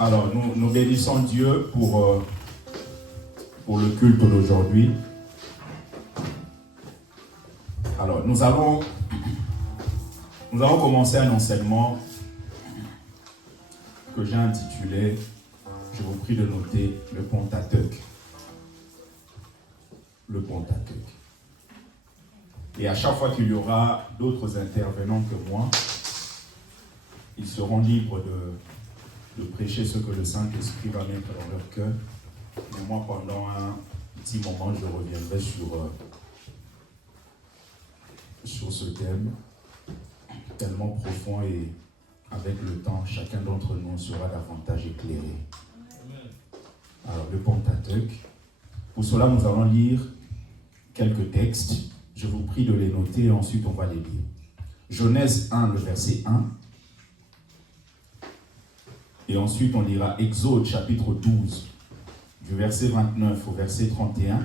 Alors, nous bénissons Dieu pour le culte d'aujourd'hui. Alors, nous allons commencer un enseignement que j'ai intitulé, je vous prie de noter, le Pentateuque. Le Pentateuque. Et à chaque fois qu'il y aura d'autres intervenants que moi, ils seront libres de prêcher ce que le Saint-Esprit va mettre dans leur cœur. Mais moi, pendant un petit moment, je reviendrai sur ce thème tellement profond, et avec le temps, chacun d'entre nous sera davantage éclairé. Alors, le Pentateuque. Pour cela, nous allons lire quelques textes. Je vous prie de les noter et ensuite on va les lire. Genèse 1, le verset 1. Et ensuite, on lira Exode chapitre 12, du verset 29 au verset 31.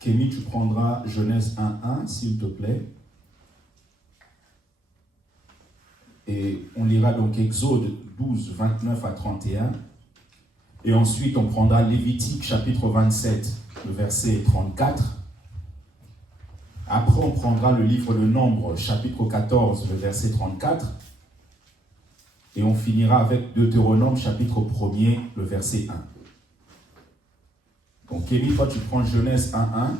Kémy, tu prendras Genèse 1, s'il te plaît. Et on lira donc Exode 12, 29 à 31. Et ensuite, on prendra Lévitique chapitre 27, le verset 34. Après, on prendra le livre de Nombres, chapitre 14, le verset 34. Et on finira avec Deutéronome, chapitre 1er, le verset 1. Donc, Kémy, toi, tu prends Genèse 1.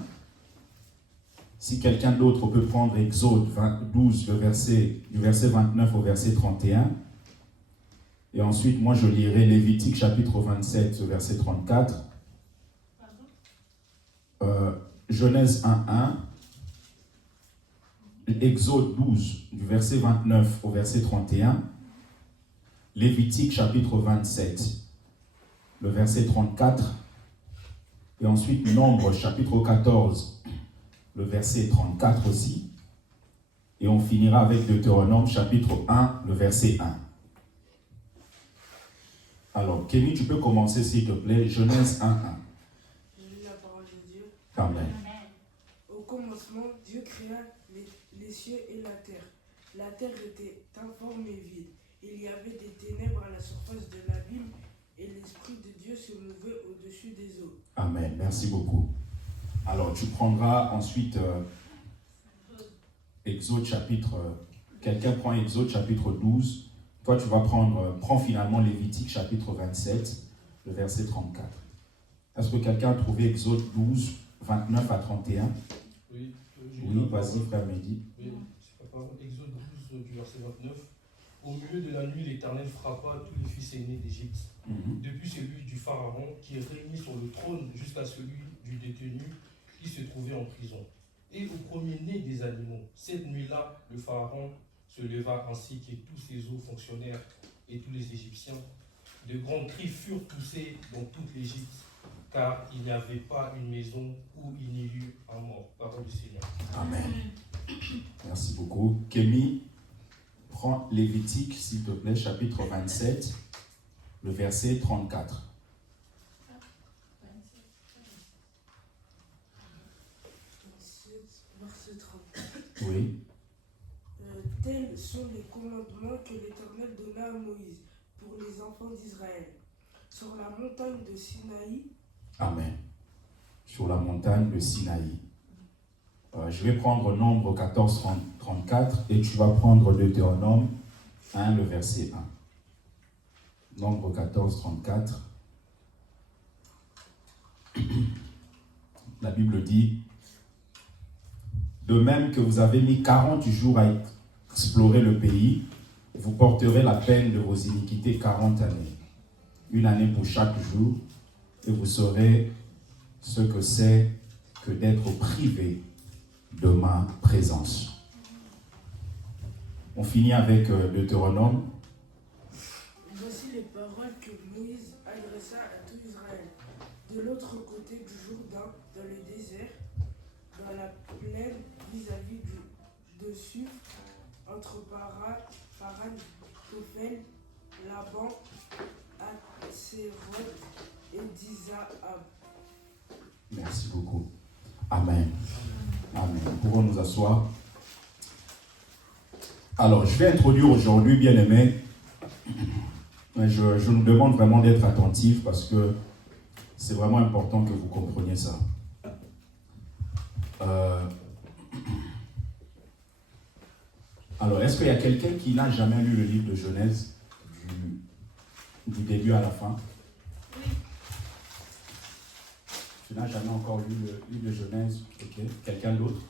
Si quelqu'un d'autre peut prendre Exode 12, du verset 29 au verset 31. Et ensuite, moi, je lirai Lévitique, chapitre 27, verset 34. Genèse 1. Exode 12, du verset 29 au verset 31, Lévitique chapitre 27, le verset 34, et ensuite Nombres chapitre 14, le verset 34 aussi, et on finira avec Deutéronome chapitre 1, le verset 1. Alors, Kémy, tu peux commencer s'il te plaît, Genèse 1. Je lis la parole de Dieu. Amen. Au commencement, Dieu créa les cieux et la terre. La terre était informe et vide. Il y avait des ténèbres à la surface de l'abîme, et l'Esprit de Dieu se mouvait au-dessus des eaux. Amen. Merci beaucoup. Alors, tu prendras ensuite Exode chapitre... quelqu'un prend Exode chapitre 12. Toi, tu vas prends finalement Lévitique chapitre 27, le verset 34. Est-ce que quelqu'un a trouvé Exode 12, 29 à 31? Oui, vas-y, frère Mehdi. Oui, c'est pas parole. Exode 12, du verset 29. Au milieu de la nuit, l'Éternel frappa tous les fils aînés d'Égypte, depuis celui du Pharaon qui régnait sur le trône jusqu'à celui du détenu qui se trouvait en prison. Et au premier-né des animaux, cette nuit-là, le Pharaon se leva ainsi que tous ses hauts fonctionnaires et tous les Égyptiens. De grands cris furent poussés dans toute l'Égypte, car il n'y avait pas une maison où il n'y eut un mort. Parole du Seigneur. Amen. Merci beaucoup. Kémy, prends Lévitique, s'il te plaît, chapitre 27, le verset 34. Verset 34. Oui. Tels sont les commandements que l'Éternel donna à Moïse pour les enfants d'Israël. Sur la montagne de Sinaï. Amen. Sur la montagne de Sinaï. Je vais prendre Nombre 14, 34 et tu vas prendre Deutéronome 1, le verset 1. Nombre 14, 34. La Bible dit: de même que vous avez mis 40 jours à explorer le pays, vous porterez la peine de vos iniquités 40 années. Une année pour chaque jour, et vous saurez ce que c'est que d'être privé de ma présence. On finit avec Deutéronome. Voici les paroles que Moïse adressa à tout Israël. De l'autre côté du Jourdain, dans le désert, dans la plaine vis-à-vis de Suf, entre Paran, Tophel, Laban, Atséroth et Dizahab. Merci beaucoup. Amen. Amen. Nous pouvons nous asseoir. Alors, je vais introduire aujourd'hui, bien-aimés, je nous demande vraiment d'être attentifs parce que c'est vraiment important que vous compreniez ça. Alors, est-ce qu'il y a quelqu'un qui n'a jamais lu le livre de Genèse du début à la fin? Oui. Tu n'as jamais encore lu le livre de Genèse? Ok. Quelqu'un d'autre?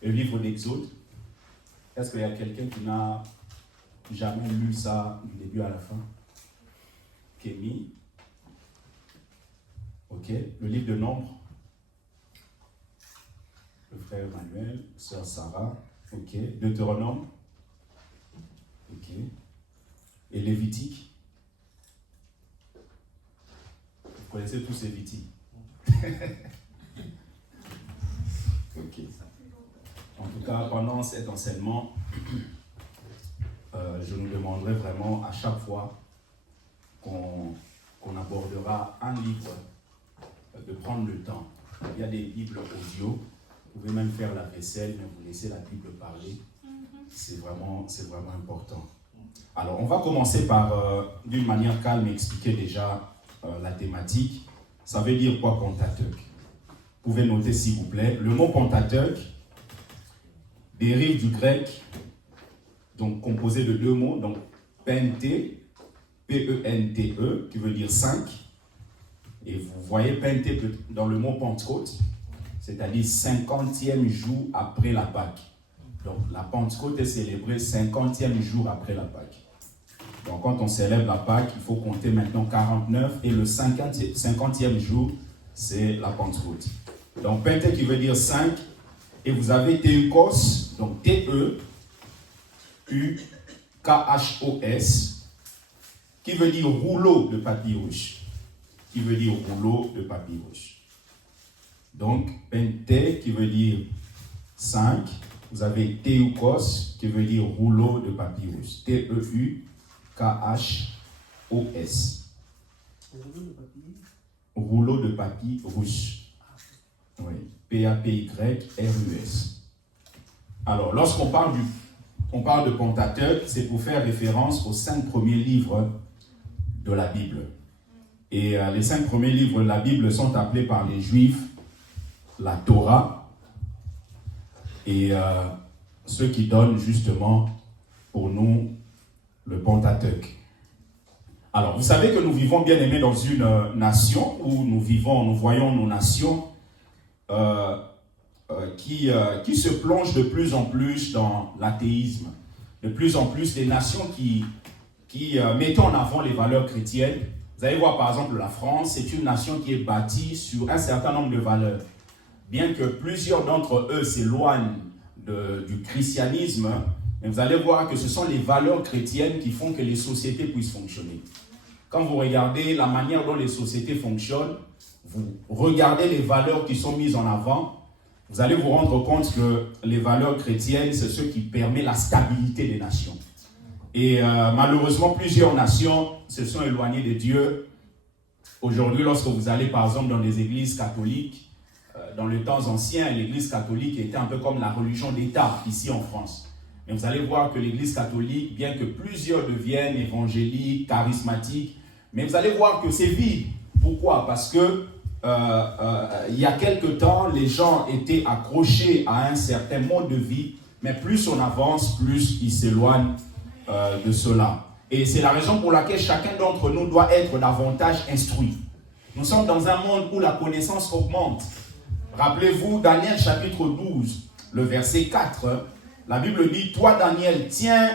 Le livre d'Exode? Est-ce qu'il y a quelqu'un qui n'a jamais lu ça du début à la fin? Kémy? Ok. Le livre de Nombre? Le frère Emmanuel, sœur Sarah? Ok. Deutéronome? Ok. Et Lévitique? Vous connaissez tous ces Lévitiques? Ok. En tout cas, pendant cet enseignement, je nous demanderai vraiment à chaque fois qu'on abordera un livre, de prendre le temps. Il y a des Bibles audio, vous pouvez même faire la vaisselle, mais vous laissez la Bible parler. C'est vraiment important. Alors, on va commencer par, d'une manière calme, expliquer déjà la thématique. Ça veut dire quoi, Pentateuque? Vous pouvez noter, s'il vous plaît. Le mot Pentateuque dérive du grec, donc composé de deux mots, donc penté, P-E-N-T-E, qui veut dire 5. Et vous voyez penté dans le mot Pentecôte, c'est-à-dire 50e jour après la Pâque. Donc la Pentecôte est célébrée 50e jour après la Pâque. Donc quand on célèbre la Pâque, il faut compter maintenant 49 et le 50e jour, c'est la Pentecôte. Donc penté qui veut dire 5. Et vous avez Théukos, donc T-E-U-K-H-O-S, qui veut dire rouleau de papyrus. Qui veut dire rouleau de papyrus. Donc, Penté, qui veut dire 5. Vous avez Théukos, qui veut dire rouleau de papyrus. T-E-U-K-H-O-S. Rouleau de papyrus. Oui. P-A-P-Y-R-U-S. Alors, lorsqu'on parle de Pentateuque, c'est pour faire référence aux 5 premiers livres de la Bible. Et les 5 premiers livres de la Bible sont appelés par les Juifs la Torah, et ceux qui donnent justement pour nous le Pentateuque. Alors, vous savez que nous vivons, bien aimés, dans une nation où nous voyons nos nations qui se plongent de plus en plus dans l'athéisme. De plus en plus des nations qui mettent en avant les valeurs chrétiennes. Vous allez voir par exemple la France, c'est une nation qui est bâtie sur un certain nombre de valeurs. Bien que plusieurs d'entre eux s'éloignent du christianisme, mais vous allez voir que ce sont les valeurs chrétiennes qui font que les sociétés puissent fonctionner. Quand vous regardez la manière dont les sociétés fonctionnent, vous regardez les valeurs qui sont mises en avant, vous allez vous rendre compte que les valeurs chrétiennes, c'est ce qui permet la stabilité des nations. Et malheureusement, plusieurs nations se sont éloignées de Dieu. Aujourd'hui, lorsque vous allez par exemple dans des églises catholiques, dans les temps anciens, l'église catholique était un peu comme la religion d'État ici en France. Mais vous allez voir que l'église catholique, bien que plusieurs deviennent évangéliques, charismatiques, mais vous allez voir que c'est vide. Pourquoi? Parce que il y a quelque temps, les gens étaient accrochés à un certain mode de vie, mais plus on avance, plus ils s'éloignent de cela. Et c'est la raison pour laquelle chacun d'entre nous doit être davantage instruit. Nous sommes dans un monde où la connaissance augmente. Rappelez-vous, Daniel chapitre 12, le verset 4, la Bible dit, « Toi, Daniel, tiens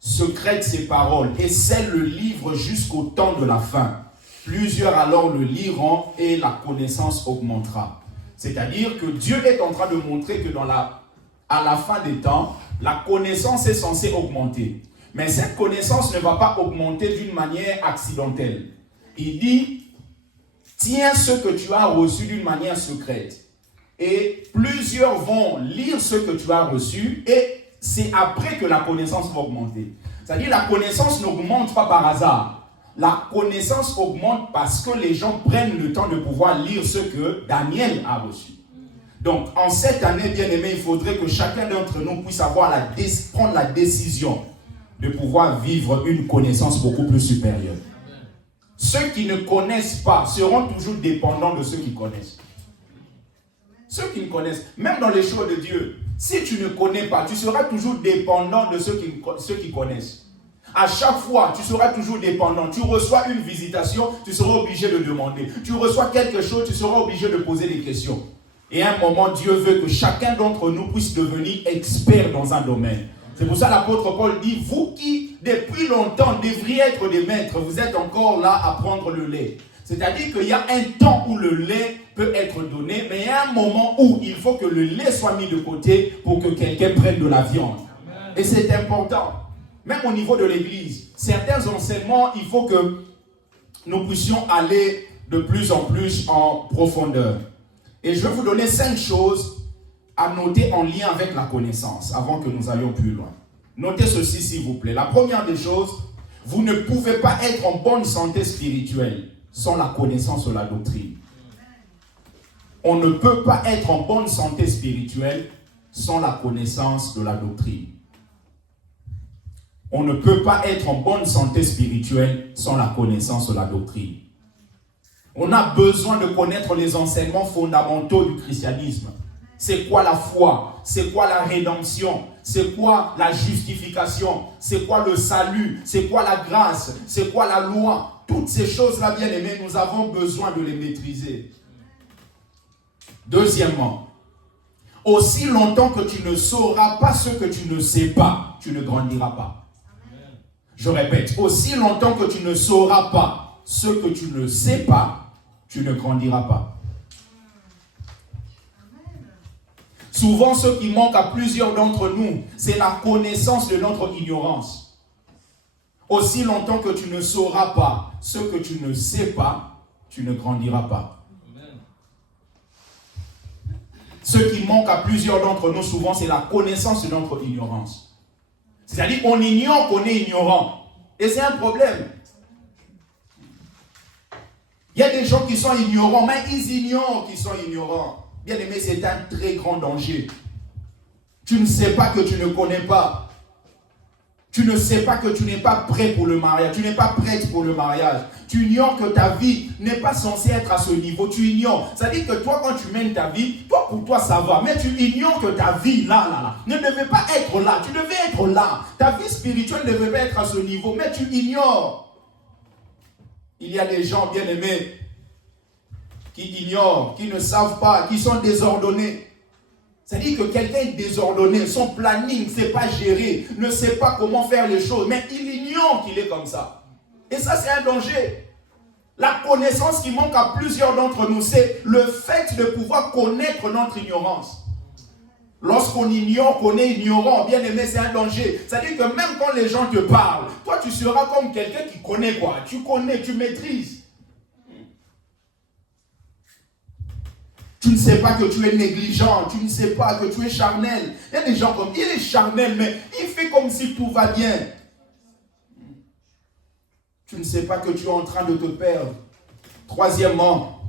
secrète ces paroles et scelle le livre jusqu'au temps de la fin. Plusieurs alors le liront et la connaissance augmentera. » C'est-à-dire que Dieu est en train de montrer que à la fin des temps, la connaissance est censée augmenter. Mais cette connaissance ne va pas augmenter d'une manière accidentelle. Il dit, tiens ce que tu as reçu d'une manière secrète. Et plusieurs vont lire ce que tu as reçu et c'est après que la connaissance va augmenter. C'est-à-dire la connaissance n'augmente pas par hasard. La connaissance augmente parce que les gens prennent le temps de pouvoir lire ce que Daniel a reçu. Donc, en cette année, bien aimé, il faudrait que chacun d'entre nous puisse prendre la décision de pouvoir vivre une connaissance beaucoup plus supérieure. Ceux qui ne connaissent pas seront toujours dépendants de ceux qui connaissent. Ceux qui ne connaissent, même dans les choses de Dieu, si tu ne connais pas, tu seras toujours dépendant de ceux qui connaissent. À chaque fois, tu seras toujours dépendant. Tu reçois une visitation, tu seras obligé de demander. Tu reçois quelque chose, tu seras obligé de poser des questions. Et à un moment, Dieu veut que chacun d'entre nous puisse devenir expert dans un domaine. C'est pour ça que l'apôtre Paul dit, vous qui, depuis longtemps, devriez être des maîtres, vous êtes encore là à prendre le lait. C'est-à-dire qu'il y a un temps où le lait peut être donné, mais il y a un moment où il faut que le lait soit mis de côté pour que quelqu'un prenne de la viande. Et c'est important. Même au niveau de l'église, certains enseignements, il faut que nous puissions aller de plus en plus en profondeur. Et je vais vous donner 5 choses à noter en lien avec la connaissance, avant que nous allions plus loin. Notez ceci s'il vous plaît. La première des choses, vous ne pouvez pas être en bonne santé spirituelle sans la connaissance de la doctrine. On ne peut pas être en bonne santé spirituelle sans la connaissance de la doctrine. On ne peut pas être en bonne santé spirituelle sans la connaissance de la doctrine. On a besoin de connaître les enseignements fondamentaux du christianisme. C'est quoi la foi? C'est quoi la rédemption? C'est quoi la justification? C'est quoi le salut? C'est quoi la grâce? C'est quoi la loi? Toutes ces choses-là, bien aimés, nous avons besoin de les maîtriser. Deuxièmement, aussi longtemps que tu ne sauras pas ce que tu ne sais pas, tu ne grandiras pas. Je répète, aussi longtemps que tu ne sauras pas ce que tu ne sais pas, tu ne grandiras pas. Souvent, ce qui manque à plusieurs d'entre nous, c'est la connaissance de notre ignorance. Aussi longtemps que tu ne sauras pas ce que tu ne sais pas, tu ne grandiras pas. Ce qui manque à plusieurs d'entre nous, souvent, c'est la connaissance de notre ignorance. C'est-à-dire qu'on ignore qu'on est ignorant. Et c'est un problème. Il y a des gens qui sont ignorants, mais ils ignorent qu'ils sont ignorants. Bien aimé, c'est un très grand danger. Tu ne sais pas que tu ne connais pas. Tu ne sais pas que tu n'es pas prêt pour le mariage. Tu n'es pas prête pour le mariage. Tu ignores que ta vie n'est pas censée être à ce niveau. Tu ignores. C'est-à-dire que toi, quand tu mènes ta vie, toi, pour toi, ça va. Mais tu ignores que ta vie, là, ne devait pas être là. Tu devais être là. Ta vie spirituelle ne devait pas être à ce niveau. Mais tu ignores. Il y a des gens, bien aimés, qui ignorent, qui ne savent pas, qui sont désordonnés. C'est-à-dire que quelqu'un est désordonné, son planning ne sait pas gérer, ne sait pas comment faire les choses, mais il ignore qu'il est comme ça. Et ça, c'est un danger. La connaissance qui manque à plusieurs d'entre nous, c'est le fait de pouvoir connaître notre ignorance. Lorsqu'on ignore qu'on est ignorant, bien aimé, c'est un danger. C'est-à-dire que même quand les gens te parlent, toi, tu seras comme quelqu'un qui connaît quoi. Tu connais, tu maîtrises. Tu ne sais pas que tu es négligent, tu ne sais pas que tu es charnel. Il y a des gens comme, il est charnel, mais il fait comme si tout va bien. Tu ne sais pas que tu es en train de te perdre. Troisièmement,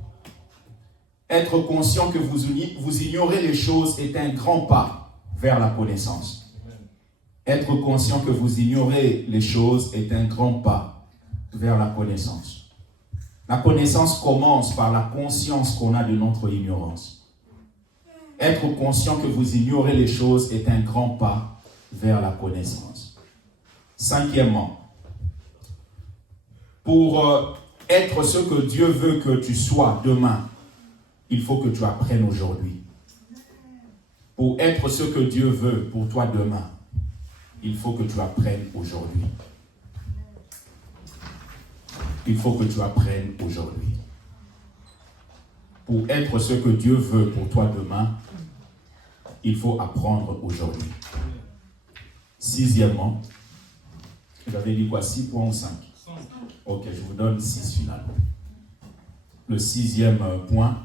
être conscient que vous ignorez les choses est un grand pas vers la connaissance. Être conscient que vous ignorez les choses est un grand pas vers la connaissance. La connaissance commence par la conscience qu'on a de notre ignorance. Être conscient que vous ignorez les choses est un grand pas vers la connaissance. Cinquièmement, pour être ce que Dieu veut que tu sois demain, il faut que tu apprennes aujourd'hui. Pour être ce que Dieu veut pour toi demain, il faut que tu apprennes aujourd'hui. Il faut que tu apprennes aujourd'hui. Pour être ce que Dieu veut pour toi demain, il faut apprendre aujourd'hui. Sixièmement, vous avez dit quoi, 6 points ou 5? Ok, je vous donne 6 finalement. Le 6e point,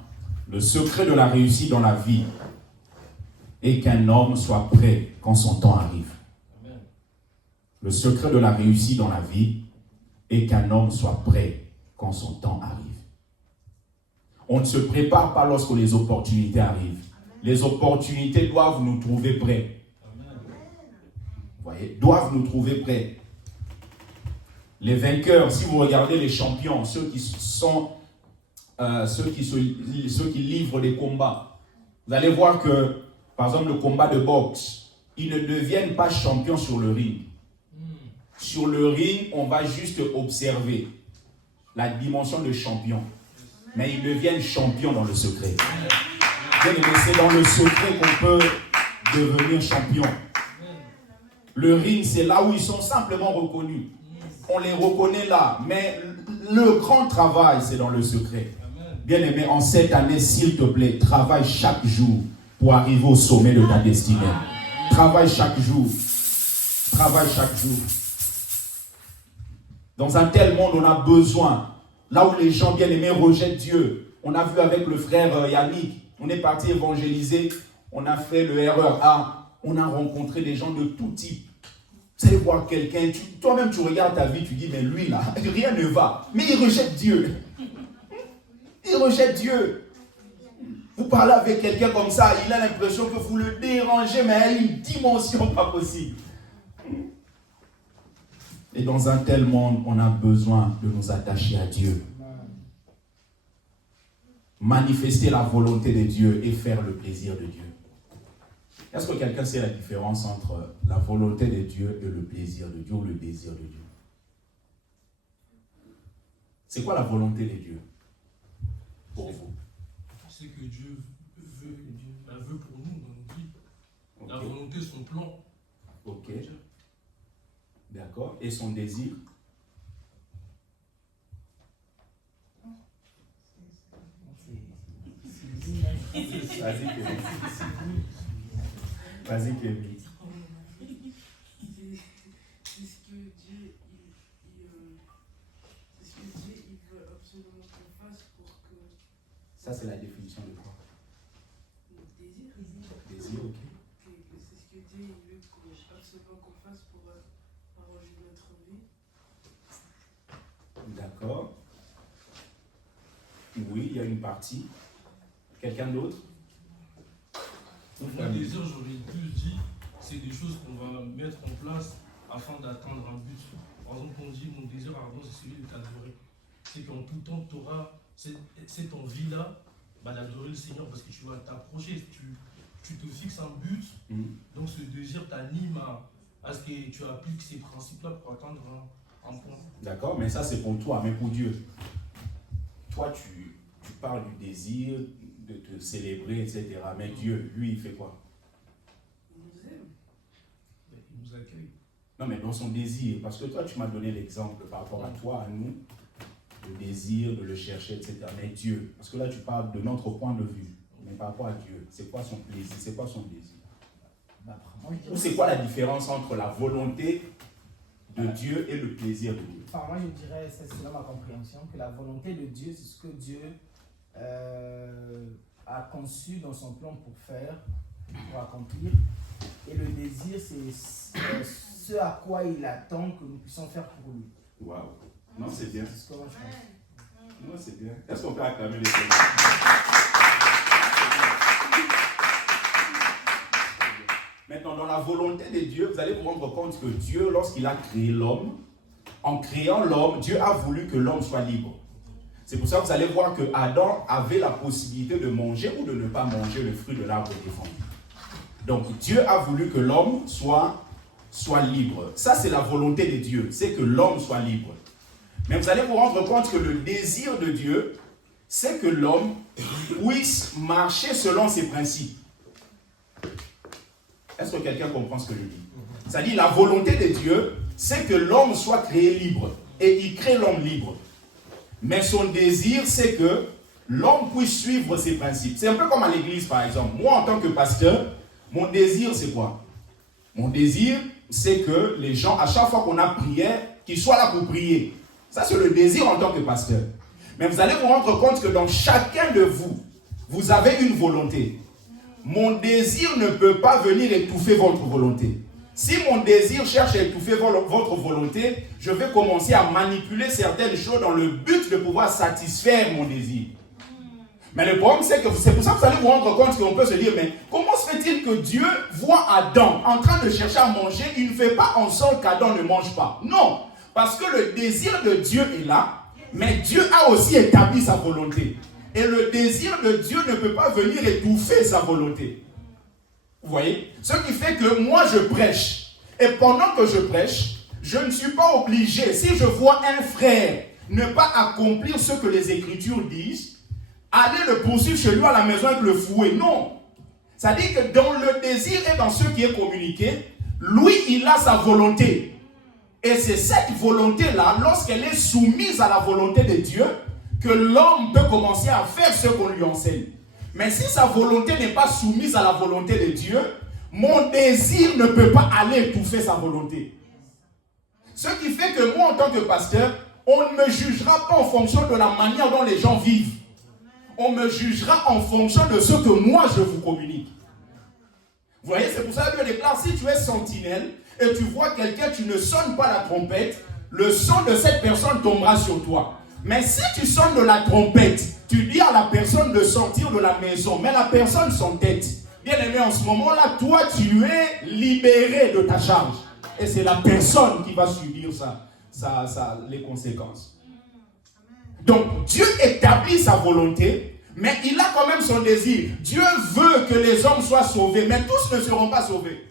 le secret de la réussite dans la vie est qu'un homme soit prêt quand son temps arrive. Le secret de la réussite dans la vie et qu'un homme soit prêt quand son temps arrive. On ne se prépare pas lorsque les opportunités arrivent. Les opportunités doivent nous trouver prêts. Vous voyez, doivent nous trouver prêts. Les vainqueurs, si vous regardez les champions, ceux qui livrent des combats, vous allez voir que, par exemple, le combat de boxe, ils ne deviennent pas champions sur le ring. Sur le ring, on va juste observer la dimension de champion. Mais ils deviennent champions dans le secret. C'est dans le secret qu'on peut devenir champion. Le ring, c'est là où ils sont simplement reconnus. On les reconnaît là, mais le grand travail, c'est dans le secret. Bien-aimé, en cette année, s'il te plaît, travaille chaque jour pour arriver au sommet de ta destinée. Travaille chaque jour. Travaille chaque jour. Dans un tel monde, on a besoin. Là où les gens bien-aimés rejettent Dieu. On a vu avec le frère Yannick, on est parti évangéliser, on a fait le RER. On a rencontré des gens de tout type. Vous allez voir quelqu'un, toi-même tu regardes ta vie, tu dis, mais lui là, rien ne va. Mais il rejette Dieu. Il rejette Dieu. Vous parlez avec quelqu'un comme ça, il a l'impression que vous le dérangez, mais à une dimension pas possible. Et dans un tel monde, on a besoin de nous attacher à Dieu. Manifester la volonté de Dieu et faire le plaisir de Dieu. Est-ce que quelqu'un sait la différence entre la volonté de Dieu et le plaisir de Dieu ou le désir de Dieu? C'est quoi la volonté de Dieu pour vous? C'est que Dieu veut pour nous dans notre vie. Okay. La volonté, son plan. Ok. D'accord. Et son désir? Vas-y, Kevin. Vas-y, Kevin. C'est ce que Dieu veut absolument qu'on fasse pour que... Ça, c'est la définition de quoi? Désir. Désir, ok. C'est ce que Dieu veut absolument qu'on fasse pour arranger notre vie. D'accord. Oui, il y a une partie. Quelqu'un d'autre? Mon désir, j'aurais plus dit, c'est des choses qu'on va mettre en place afin d'atteindre un but. Par exemple, on dit mon désir ardent, c'est celui de t'adorer. C'est qu'en tout temps, tu auras cette envie-là d'adorer le Seigneur parce que tu vas t'approcher. Tu te fixes un but, donc ce désir t'anime à ce que tu appliques ces principes-là pour atteindre un point. D'accord, mais ça c'est pour toi, mais pour Dieu. Toi, tu parles du désir de te célébrer, etc. Mais Dieu, lui, il fait quoi? Il nous aime. Il nous accueille. Non, mais dans son désir, parce que toi, tu m'as donné l'exemple par rapport à toi, à nous, le désir de le chercher, etc. Mais Dieu, parce que là, tu parles de notre point de vue, mais par rapport à Dieu, c'est quoi son plaisir, c'est quoi son désir? Ou c'est quoi la différence entre la volonté de Dieu et le plaisir de Dieu? Enfin, moi, je dirais, c'est selon ma compréhension, que la volonté de Dieu, c'est ce que Dieu a conçu dans son plan pour faire, pour accomplir. Et le désir, c'est ce à quoi il attend que nous puissions faire pour lui. Waouh! Non, c'est bien. C'est ce que moi je pense. Non, c'est bien. Est-ce qu'on peut acclamer les gens? Maintenant, dans la volonté de Dieu, vous allez vous rendre compte que Dieu, lorsqu'il a créé l'homme, en créant l'homme, Dieu a voulu que l'homme soit libre. C'est pour ça que vous allez voir que Adam avait la possibilité de manger ou de ne pas manger le fruit de l'arbre défendu. Donc Dieu a voulu que l'homme soit libre. Ça, c'est la volonté de Dieu, c'est que l'homme soit libre. Mais vous allez vous rendre compte que le désir de Dieu, c'est que l'homme puisse marcher selon ses principes. Est-ce que quelqu'un comprend ce que je dis? C'est-à-dire la volonté de Dieu, c'est que l'homme soit créé libre. Et il crée l'homme libre. Mais son désir, c'est que l'homme puisse suivre ses principes. C'est un peu comme à l'église, par exemple. Moi, en tant que pasteur, mon désir, c'est quoi? Mon désir, c'est que les gens, à chaque fois qu'on a prière, qu'ils soient là pour prier. Ça, c'est le désir en tant que pasteur. Mais vous allez vous rendre compte que dans chacun de vous, vous avez une volonté. Mon désir ne peut pas venir étouffer votre volonté. Si mon désir cherche à étouffer votre volonté, je vais commencer à manipuler certaines choses dans le but de pouvoir satisfaire mon désir. Mais le problème, c'est pour ça que vous allez vous rendre compte qu'on peut se dire, mais comment se fait-il que Dieu voit Adam en train de chercher à manger, il ne fait pas en sorte qu'Adam ne mange pas. Non, parce que le désir de Dieu est là, mais Dieu a aussi établi sa volonté. Et le désir de Dieu ne peut pas venir étouffer sa volonté. Vous voyez? Ce qui fait que moi je prêche. Et pendant que je prêche, je ne suis pas obligé, si je vois un frère ne pas accomplir ce que les Écritures disent, aller le poursuivre chez lui à la maison avec le fouet. Non. C'est-à-dire que dans le désir et dans ce qui est communiqué, lui, il a sa volonté. Et c'est cette volonté-là, lorsqu'elle est soumise à la volonté de Dieu, que l'homme peut commencer à faire ce qu'on lui enseigne. Mais si sa volonté n'est pas soumise à la volonté de Dieu, mon désir ne peut pas aller étouffer sa volonté. Ce qui fait que moi, en tant que pasteur, on ne me jugera pas en fonction de la manière dont les gens vivent. On me jugera en fonction de ce que moi je vous communique. Vous voyez, c'est pour ça que je déclare, si tu es sentinelle et tu vois quelqu'un, tu ne sonnes pas la trompette, le son de cette personne tombera sur toi. Mais si tu sonnes de la trompette, tu dis à la personne de sortir de la maison, mais la personne s'entête. Bien aimé, en ce moment-là, toi, tu es libéré de ta charge. Et c'est la personne qui va subir les conséquences. Donc, Dieu établit sa volonté, mais il a quand même son désir. Dieu veut que les hommes soient sauvés, mais tous ne seront pas sauvés.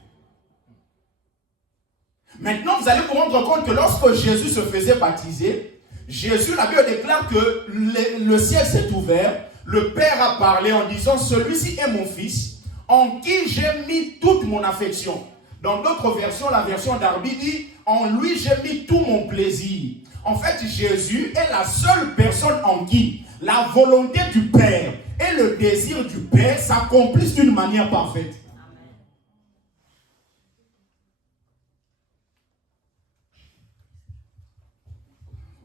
Maintenant, vous allez vous rendre compte que lorsque Jésus se faisait baptiser, Jésus, la Bible déclare que le ciel s'est ouvert, le Père a parlé en disant, celui-ci est mon fils, en qui j'ai mis toute mon affection. Dans d'autres versions, la version d'Arbi dit, en lui j'ai mis tout mon plaisir. En fait, Jésus est la seule personne en qui la volonté du Père et le désir du Père s'accomplissent d'une manière parfaite.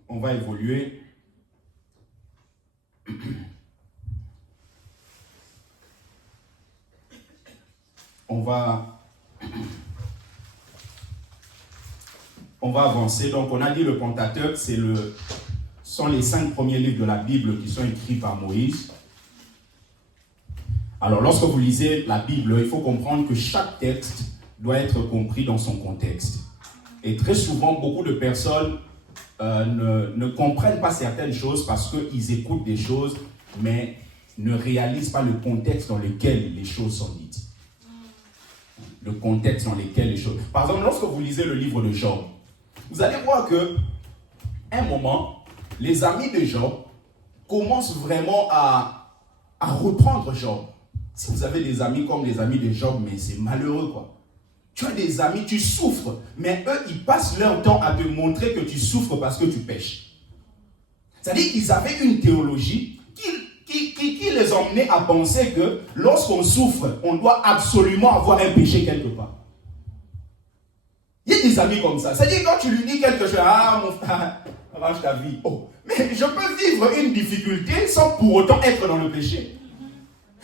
On va évoluer. On va avancer. Donc, on a dit le Pentateuque, sont les 5 premiers livres de la Bible qui sont écrits par Moïse. Alors, lorsque vous lisez la Bible, il faut comprendre que chaque texte doit être compris dans son contexte. Et très souvent, beaucoup de personnes ne comprennent pas certaines choses parce qu'ils écoutent des choses, mais ne réalisent pas le contexte dans lequel les choses sont dites. Le contexte dans lequel les choses... Par exemple, lorsque vous lisez le livre de Job, vous allez voir que, un moment, les amis de Job commencent vraiment à reprendre Job. Si vous avez des amis comme les amis de Job, mais c'est malheureux, quoi. Tu as des amis, tu souffres, mais eux, ils passent leur temps à te montrer que tu souffres parce que tu pêches. C'est-à-dire qu'ils avaient une théologie qui les emmenait à penser que lorsqu'on souffre, on doit absolument avoir un péché quelque part. Il y a des amis comme ça. C'est-à-dire quand tu lui dis quelque chose, ah mon frère, arrange ta vie. Oh, mais je peux vivre une difficulté sans pour autant être dans le péché.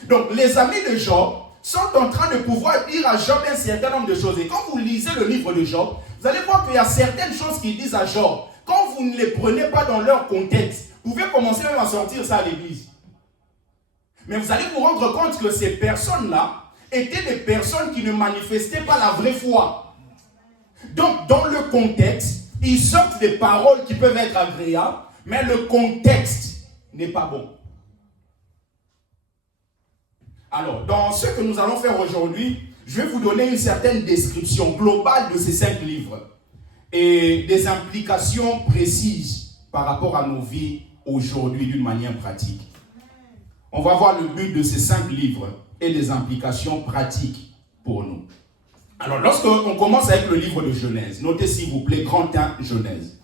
Donc les amis de Job sont en train de pouvoir dire à Job un certain nombre de choses. Et quand vous lisez le livre de Job, vous allez voir qu'il y a certaines choses qu'ils disent à Job. Quand vous ne les prenez pas dans leur contexte, vous pouvez commencer même à sortir ça à l'église. Mais vous allez vous rendre compte que ces personnes-là étaient des personnes qui ne manifestaient pas la vraie foi. Donc, dans le contexte, ils sortent des paroles qui peuvent être agréables, mais le contexte n'est pas bon. Alors, dans ce que nous allons faire aujourd'hui, je vais vous donner une certaine description globale de ces 5 livres et des implications précises par rapport à nos vies aujourd'hui d'une manière pratique. On va voir le but de ces 5 livres et des implications pratiques pour nous. Alors, lorsqu'on commence avec le livre de Genèse, notez s'il vous plaît, grand 1, Genèse.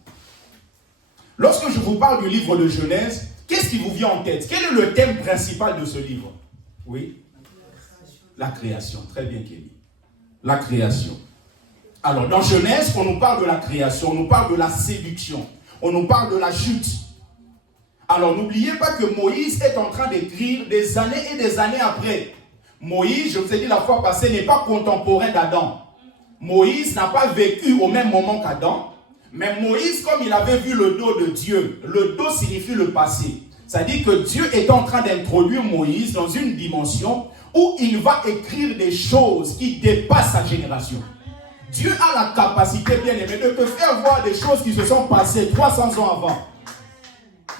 Lorsque je vous parle du livre de Genèse, qu'est-ce qui vous vient en tête? Quel est le thème principal de ce livre? Oui? La création. Très bien, Kelly. La création. Alors, dans Genèse, on nous parle de la création, on nous parle de la séduction, on nous parle de la chute. Alors, n'oubliez pas que Moïse est en train d'écrire des années et des années après. Moïse, je vous ai dit la fois passée, n'est pas contemporain d'Adam. Moïse n'a pas vécu au même moment qu'Adam. Mais Moïse, comme il avait vu le dos de Dieu, le dos signifie le passé. Ça dit que Dieu est en train d'introduire Moïse dans une dimension où il va écrire des choses qui dépassent sa génération. Dieu a la capacité, bien aimé, de te faire voir des choses qui se sont passées 300 ans avant.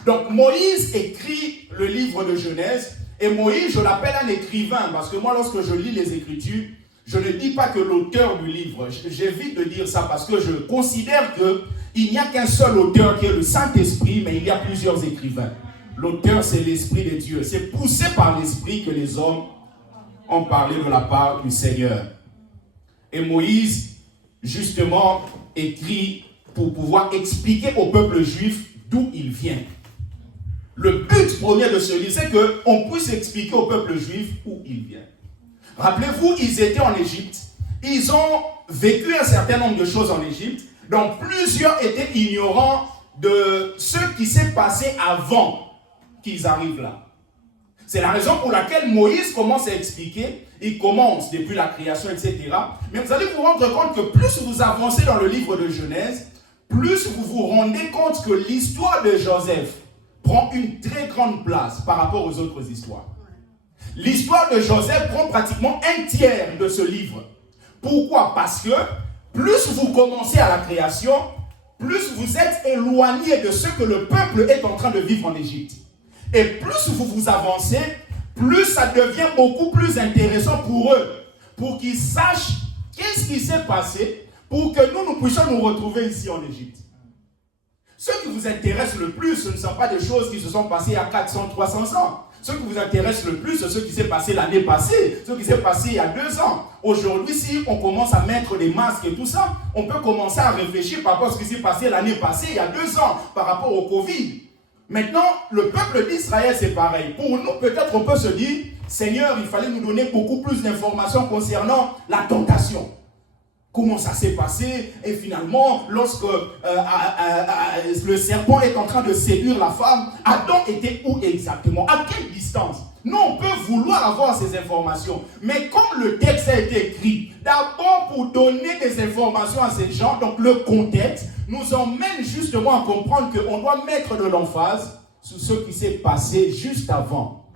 Donc Moïse écrit le livre de Genèse, et Moïse, je l'appelle un écrivain, parce que moi, lorsque je lis les Écritures, je ne dis pas que l'auteur du livre. J'évite de dire ça parce que je considère qu'il n'y a qu'un seul auteur qui est le Saint-Esprit, mais il y a plusieurs écrivains. L'auteur, c'est l'Esprit de Dieu. C'est poussé par l'Esprit que les hommes ont parlé de la part du Seigneur. Et Moïse, justement, écrit pour pouvoir expliquer au peuple juif d'où il vient. Le but premier de ce livre, c'est qu'on puisse expliquer au peuple juif où il vient. Rappelez-vous, ils étaient en Égypte. Ils ont vécu un certain nombre de choses en Égypte. Donc, plusieurs étaient ignorants de ce qui s'est passé avant qu'ils arrivent là. C'est la raison pour laquelle Moïse commence à expliquer. Il commence depuis la création, etc. Mais vous allez vous rendre compte que plus vous avancez dans le livre de Genèse, plus vous vous rendez compte que l'histoire de Joseph prend une très grande place par rapport aux autres histoires. L'histoire de Joseph prend pratiquement un tiers de ce livre. Pourquoi? Parce que plus vous commencez à la création, plus vous êtes éloigné de ce que le peuple est en train de vivre en Égypte. Et plus vous avancez, plus ça devient beaucoup plus intéressant pour eux, pour qu'ils sachent qu'est-ce qui s'est passé, pour que nous puissions nous retrouver ici en Égypte. Ce qui vous intéresse le plus, ce ne sont pas des choses qui se sont passées il y a 400, 300 ans. Ce qui vous intéresse le plus, c'est ce qui s'est passé l'année passée, ce qui s'est passé il y a 2 ans. Aujourd'hui, si on commence à mettre des masques et tout ça, on peut commencer à réfléchir par rapport à ce qui s'est passé l'année passée, il y a 2 ans, par rapport au Covid. Maintenant, le peuple d'Israël, c'est pareil. Pour nous, peut-être on peut se dire, Seigneur, il fallait nous donner beaucoup plus d'informations concernant la tentation. Comment ça s'est passé? Et finalement, lorsque le serpent est en train de séduire la femme, Adam était où exactement? À quelle distance? Nous, on peut vouloir avoir ces informations. Mais comme le texte a été écrit, d'abord pour donner des informations à ces gens, donc le contexte, nous emmène justement à comprendre qu'on doit mettre de l'emphase sur ce qui s'est passé juste avant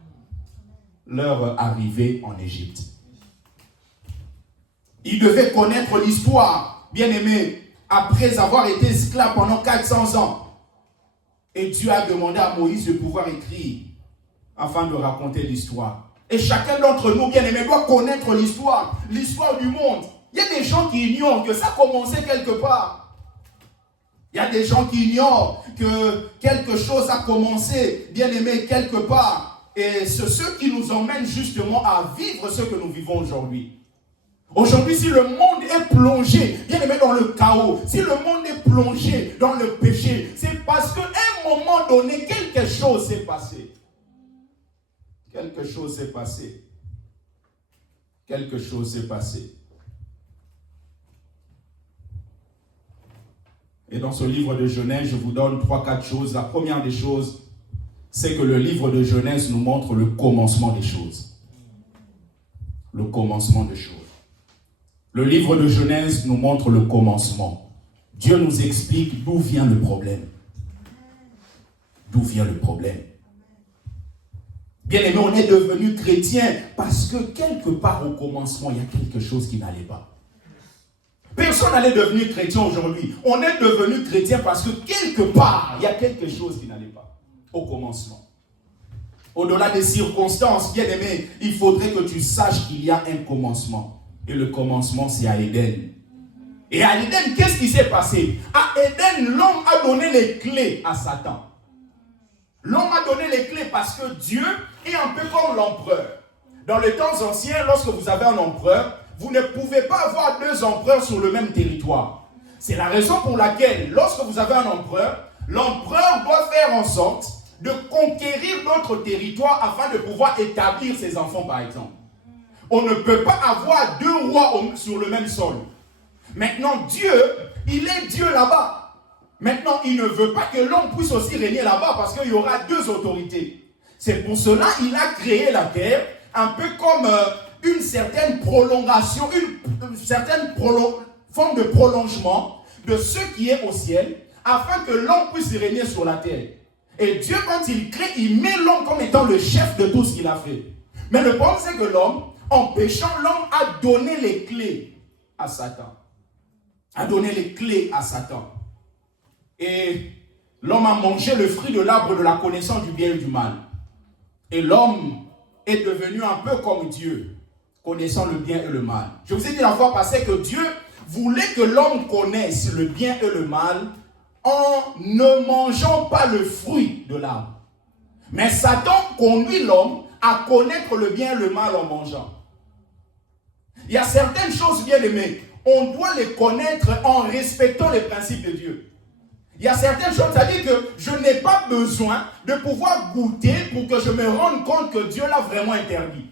leur arrivée en Égypte. Ils devaient connaître l'histoire, bien aimé, après avoir été esclaves pendant 400 ans. Et Dieu a demandé à Moïse de pouvoir écrire afin de raconter l'histoire. Et chacun d'entre nous, bien aimé, doit connaître l'histoire du monde. Il y a des gens qui ignorent que ça a commencé quelque part. Il y a des gens qui ignorent que quelque chose a commencé, bien aimé, quelque part. Et c'est ce qui nous emmène justement à vivre ce que nous vivons aujourd'hui. Aujourd'hui, si le monde est plongé, bien aimé, dans le chaos, si le monde est plongé dans le péché, c'est parce qu'à un moment donné, quelque chose s'est passé. Quelque chose s'est passé. Quelque chose s'est passé. Et dans ce livre de Genèse, je vous donne 3-4 choses. La première des choses, c'est que le livre de Genèse nous montre le commencement des choses. Le commencement des choses. Le livre de Genèse nous montre le commencement. Dieu nous explique d'où vient le problème. D'où vient le problème. Bien aimé, on est devenu chrétien parce que quelque part au commencement, il y a quelque chose qui n'allait pas. Personne n'allait devenir chrétien aujourd'hui. On est devenu chrétien parce que quelque part, il y a quelque chose qui n'allait pas au commencement. Au-delà des circonstances, bien aimé, il faudrait que tu saches qu'il y a un commencement. Et le commencement, c'est à Éden. Et à Éden, qu'est-ce qui s'est passé? À Éden, l'homme a donné les clés à Satan. L'homme a donné les clés parce que Dieu est un peu comme l'empereur. Dans les temps anciens, lorsque vous avez un empereur, vous ne pouvez pas avoir 2 empereurs sur le même territoire. C'est la raison pour laquelle, lorsque vous avez un empereur, l'empereur doit faire en sorte de conquérir d'autres territoires afin de pouvoir établir ses enfants, par exemple. On ne peut pas avoir 2 rois sur le même sol. Maintenant, Dieu, il est Dieu là-bas. Maintenant, il ne veut pas que l'homme puisse aussi régner là-bas parce qu'il y aura 2 autorités. C'est pour cela qu'il a créé la terre un peu comme une certaine prolongation, une certaine forme de prolongement de ce qui est au ciel afin que l'homme puisse régner sur la terre. Et Dieu, quand il crée, il met l'homme comme étant le chef de tout ce qu'il a fait. Mais le problème, c'est que l'homme, en péchant, l'homme a donné les clés à Satan. A donné les clés à Satan. Et l'homme a mangé le fruit de l'arbre de la connaissance du bien et du mal. Et l'homme est devenu un peu comme Dieu, connaissant le bien et le mal. Je vous ai dit la fois passée que Dieu voulait que l'homme connaisse le bien et le mal en ne mangeant pas le fruit de l'arbre. Mais Satan conduit l'homme à connaître le bien et le mal en mangeant. Il y a certaines choses, bien aimées, on doit les connaître en respectant les principes de Dieu. Il y a certaines choses, c'est-à-dire que je n'ai pas besoin de pouvoir goûter pour que je me rende compte que Dieu l'a vraiment interdit.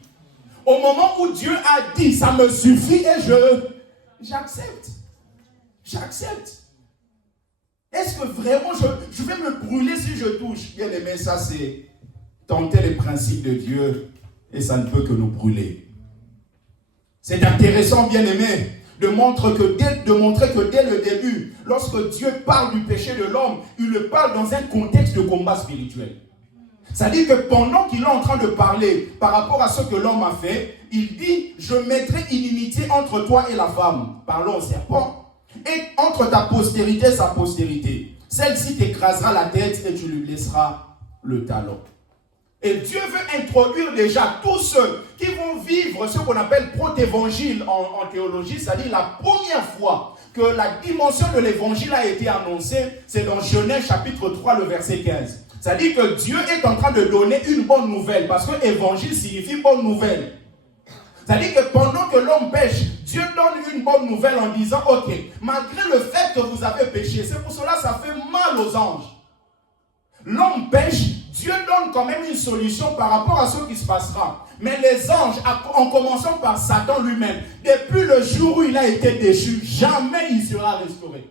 Au moment où Dieu a dit, ça me suffit et j'accepte. J'accepte. Est-ce que vraiment je vais me brûler si je touche? Bien aimé, ça c'est tenter les principes de Dieu et ça ne peut que nous brûler. C'est intéressant, bien aimé, de montrer que dès le début, lorsque Dieu parle du péché de l'homme, il le parle dans un contexte de combat spirituel. C'est-à-dire que pendant qu'il est en train de parler par rapport à ce que l'homme a fait, il dit, je mettrai inimitié entre toi et la femme, parlons au serpent, et entre ta postérité et sa postérité. Celle-ci t'écrasera la tête et tu lui laisseras le talon. Et Dieu veut introduire déjà tous ceux qui vont vivre ce qu'on appelle protévangile en théologie, c'est-à-dire la première fois que la dimension de l'évangile a été annoncée, c'est dans Genèse chapitre 3, le verset 15. C'est-à-dire que Dieu est en train de donner une bonne nouvelle, parce que évangile signifie bonne nouvelle. C'est-à-dire que pendant que l'homme pêche, Dieu donne une bonne nouvelle en disant, ok, malgré le fait que vous avez péché, c'est pour cela que ça fait mal aux anges. L'homme pêche, Dieu donne quand même une solution par rapport à ce qui se passera. Mais les anges, en commençant par Satan lui-même, depuis le jour où il a été déchu, jamais il sera restauré.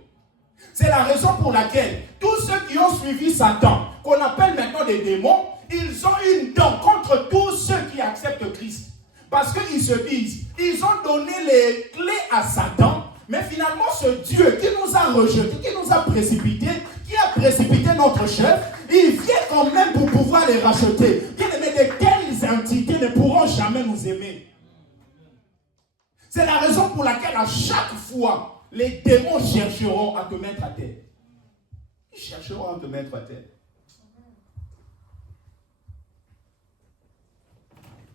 C'est la raison pour laquelle tous ceux qui ont suivi Satan, qu'on appelle maintenant des démons, ils ont une dent contre tous ceux qui acceptent Christ. Parce qu'ils se disent, ils ont donné les clés à Satan, mais finalement ce Dieu qui nous a rejetés, qui nous a précipités, qui a précipité notre chef, il vient quand même pour pouvoir les racheter. Bien aimé, de telles entités ne pourront jamais nous aimer. C'est la raison pour laquelle à chaque fois, les démons chercheront à te mettre à terre. Ils chercheront à te mettre à terre.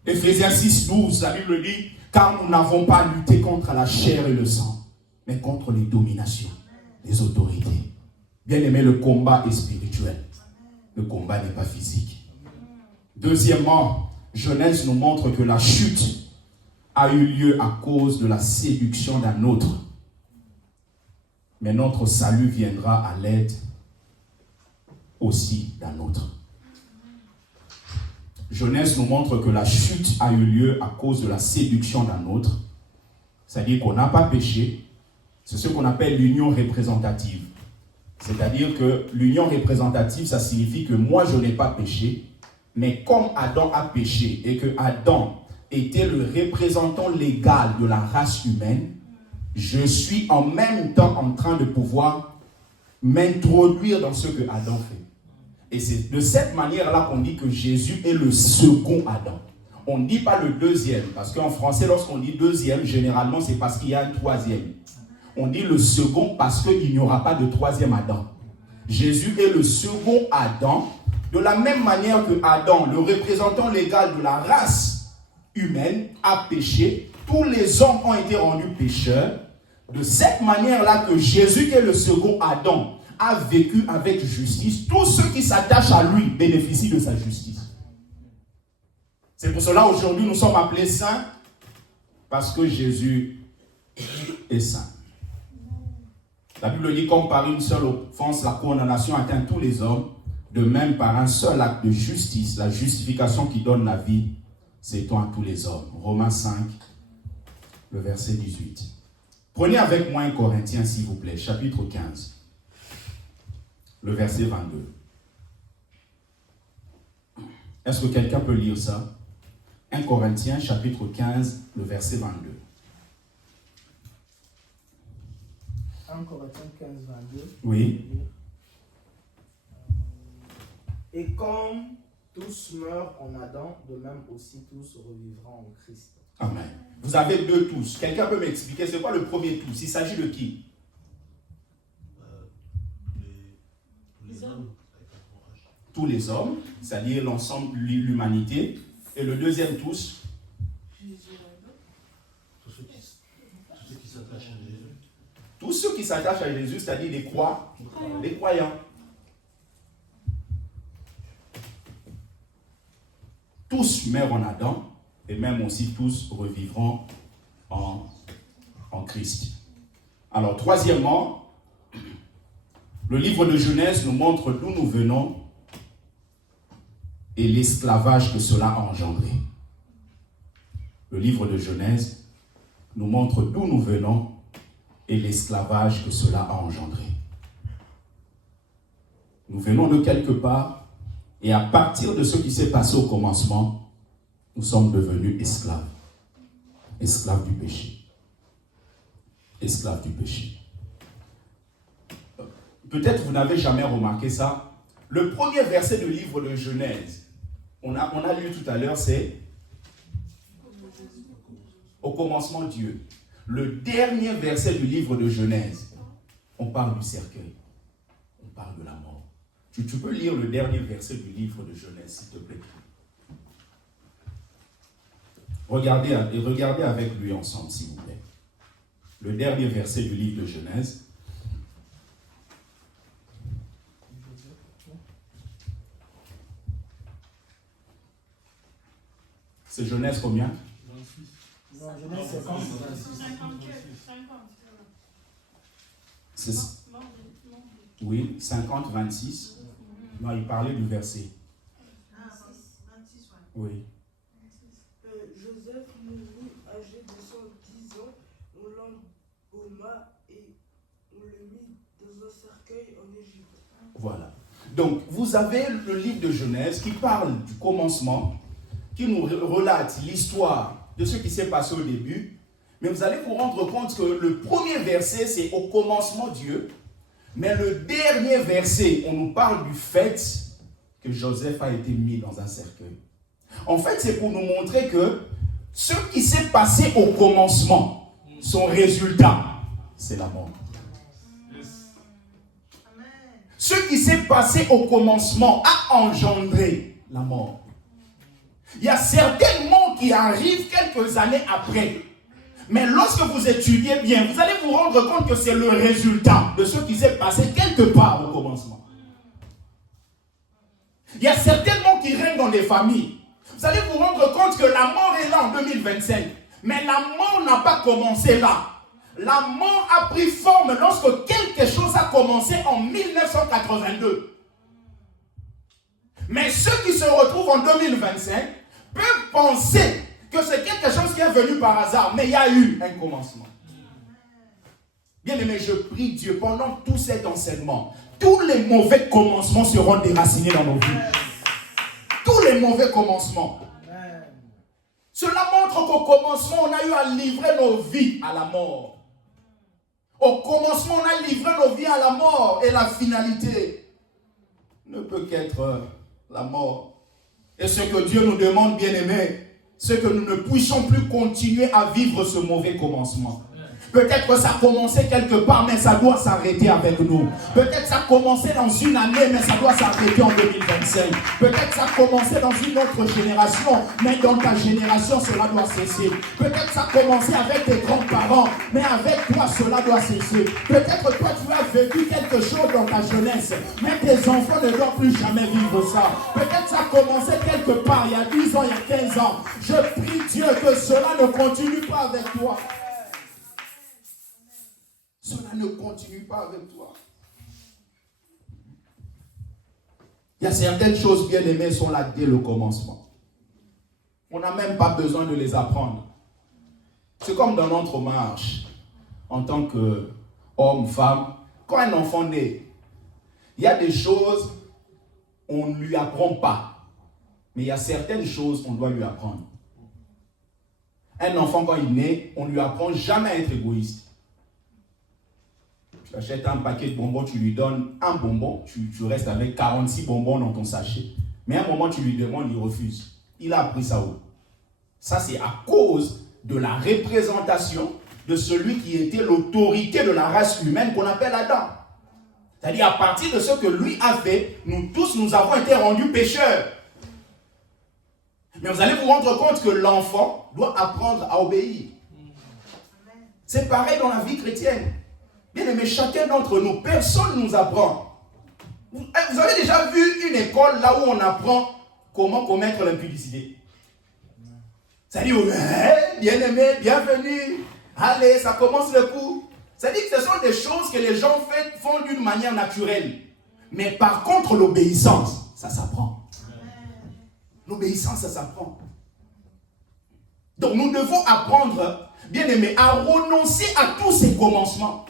Éphésiens 6, 12, la Bible dit, car nous n'avons pas à lutter contre la chair et le sang, mais contre les dominations, les autorités. Bien aimé, le combat est spirituel. Le combat n'est pas physique. Deuxièmement, Genèse nous montre que la chute a eu lieu à cause de la séduction d'un autre. Mais notre salut viendra à l'aide aussi d'un autre. Genèse nous montre que la chute a eu lieu à cause de la séduction d'un autre. C'est-à-dire qu'on n'a pas péché. C'est ce qu'on appelle l'union représentative. C'est-à-dire que l'union représentative, ça signifie que moi, je n'ai pas péché. Mais comme Adam a péché et que Adam était le représentant légal de la race humaine, je suis en même temps en train de pouvoir m'introduire dans ce que Adam fait. Et c'est de cette manière-là qu'on dit que Jésus est le second Adam. On ne dit pas le deuxième, parce qu'en français, lorsqu'on dit deuxième, généralement, c'est parce qu'il y a un troisième. On dit le second parce qu'il n'y aura pas de troisième Adam. Jésus est le second Adam, de la même manière que Adam, le représentant légal de la race humaine, a péché. Tous les hommes ont été rendus pécheurs. De cette manière-là que Jésus, qui est le second Adam, a vécu avec justice. Tous ceux qui s'attachent à lui bénéficient de sa justice. C'est pour cela aujourd'hui nous sommes appelés saints, parce que Jésus est saint. La Bible dit, comme par une seule offense la condamnation atteint tous les hommes, de même par un seul acte de justice, la justification qui donne la vie s'étend à tous les hommes. Romains 5, le verset 18. Prenez avec moi 1 Corinthiens, s'il vous plaît, chapitre 15. Le verset 22. Est-ce que quelqu'un peut lire ça? 1 Corinthiens, chapitre 15, le verset 22. 1 Corinthiens 15, 22. Oui. Et comme tous meurent en Adam, de même aussi tous revivront en Christ. Amen. Vous avez deux tous. Quelqu'un peut m'expliquer c'est quoi le premier tous? Il s'agit de qui? Les hommes. Tous les hommes, c'est-à-dire l'ensemble, l'humanité. Et le deuxième tous? Tous ceux qui s'attachent à Jésus. Tous ceux qui s'attachent à Jésus, c'est-à-dire les croyants. Tous meurent en Adam et même aussi tous revivront en Christ. Alors, troisièmement, le livre de Genèse nous montre d'où nous venons et l'esclavage que cela a engendré. Le livre de Genèse nous montre d'où nous venons et l'esclavage que cela a engendré. Nous venons de quelque part et à partir de ce qui s'est passé au commencement, nous sommes devenus esclaves. Esclaves du péché. Esclaves du péché. Peut-être vous n'avez jamais remarqué ça. Le premier verset du livre de Genèse, on a lu tout à l'heure, c'est au commencement Dieu. Le dernier verset du livre de Genèse, on parle du cercueil. On parle de la mort. Tu peux lire le dernier verset du livre de Genèse, s'il te plaît. Regardez avec lui ensemble, s'il vous plaît. Le dernier verset du livre de Genèse. C'est Genèse combien? 26. Non, Genèse 50. 56. Oui, 50, 26. Non, il parlait du verset. 26, Oui. Joseph mourut âgé de 110 ans. On l'embauma et on le mit dans un cercueil en Égypte. Voilà. Donc, vous avez le livre de Genèse qui parle du commencement, qui nous relate l'histoire de ce qui s'est passé au début. Mais vous allez vous rendre compte que le premier verset, c'est au commencement Dieu. Mais le dernier verset, on nous parle du fait que Joseph a été mis dans un cercueil. En fait, c'est pour nous montrer que ce qui s'est passé au commencement, son résultat, c'est la mort. Ce qui s'est passé au commencement a engendré la mort. Il y a certaines morts qui arrivent quelques années après. Mais lorsque vous étudiez bien, vous allez vous rendre compte que c'est le résultat de ce qui s'est passé quelque part au commencement. Il y a certaines morts qui règnent dans des familles. Vous allez vous rendre compte que la mort est là en 2025. Mais la mort n'a pas commencé là. La mort a pris forme lorsque quelque chose a commencé en 1982. Mais ceux qui se retrouvent en 2025 peuvent penser que c'est quelque chose qui est venu par hasard, mais il y a eu un commencement. Bien aimé, je prie Dieu pendant tout cet enseignement, tous les mauvais commencements seront déracinés dans nos vies. Tous les mauvais commencements. Cela montre qu'au commencement, on a eu à livrer nos vies à la mort. Au commencement, on a livré nos vies à la mort et la finalité ne peut qu'être la mort. Et ce que Dieu nous demande, bien aimé, c'est que nous ne puissions plus continuer à vivre ce mauvais commencement. Peut-être que ça a commencé quelque part, mais ça doit s'arrêter avec nous. Peut-être que ça a commencé dans une année, mais ça doit s'arrêter en 2025. Peut-être que ça a commencé dans une autre génération, mais dans ta génération, cela doit cesser. Peut-être que ça a commencé avec tes grands-parents, mais avec toi, cela doit cesser. Peut-être que toi, tu as vécu quelque chose dans ta jeunesse, mais tes enfants ne doivent plus jamais vivre ça. Peut-être que ça a commencé quelque part, il y a 10 ans, il y a 15 ans. Je prie Dieu que cela ne continue pas avec toi. Cela ne continue pas avec toi. Il y a certaines choses bien aimées sont là dès le commencement. On n'a même pas besoin de les apprendre. C'est comme dans notre marche, en tant qu'homme, femme, quand un enfant naît, il y a des choses on ne lui apprend pas. Mais il y a certaines choses qu'on doit lui apprendre. Un enfant, quand il naît, on ne lui apprend jamais à être égoïste. Tu achètes un paquet de bonbons, tu lui donnes un bonbon, tu restes avec 46 bonbons dans ton sachet. Mais à un moment, tu lui demandes, il refuse. Il a appris ça où? Ça, c'est à cause de la représentation de celui qui était l'autorité de la race humaine qu'on appelle Adam. C'est-à-dire, à partir de ce que lui a fait, nous tous, nous avons été rendus pécheurs. Mais vous allez vous rendre compte que l'enfant doit apprendre à obéir. C'est pareil dans la vie chrétienne. Bien aimé, chacun d'entre nous, personne ne nous apprend. Vous avez déjà vu une école là où on apprend comment commettre l'impudicité? C'est-à-dire, bien aimé, bienvenue. Allez, ça commence le coup. C'est-à-dire que ce sont des choses que les gens font d'une manière naturelle. Mais par contre, l'obéissance, ça s'apprend. L'obéissance, ça s'apprend. Donc nous devons apprendre, bien aimé, à renoncer à tous ces commencements.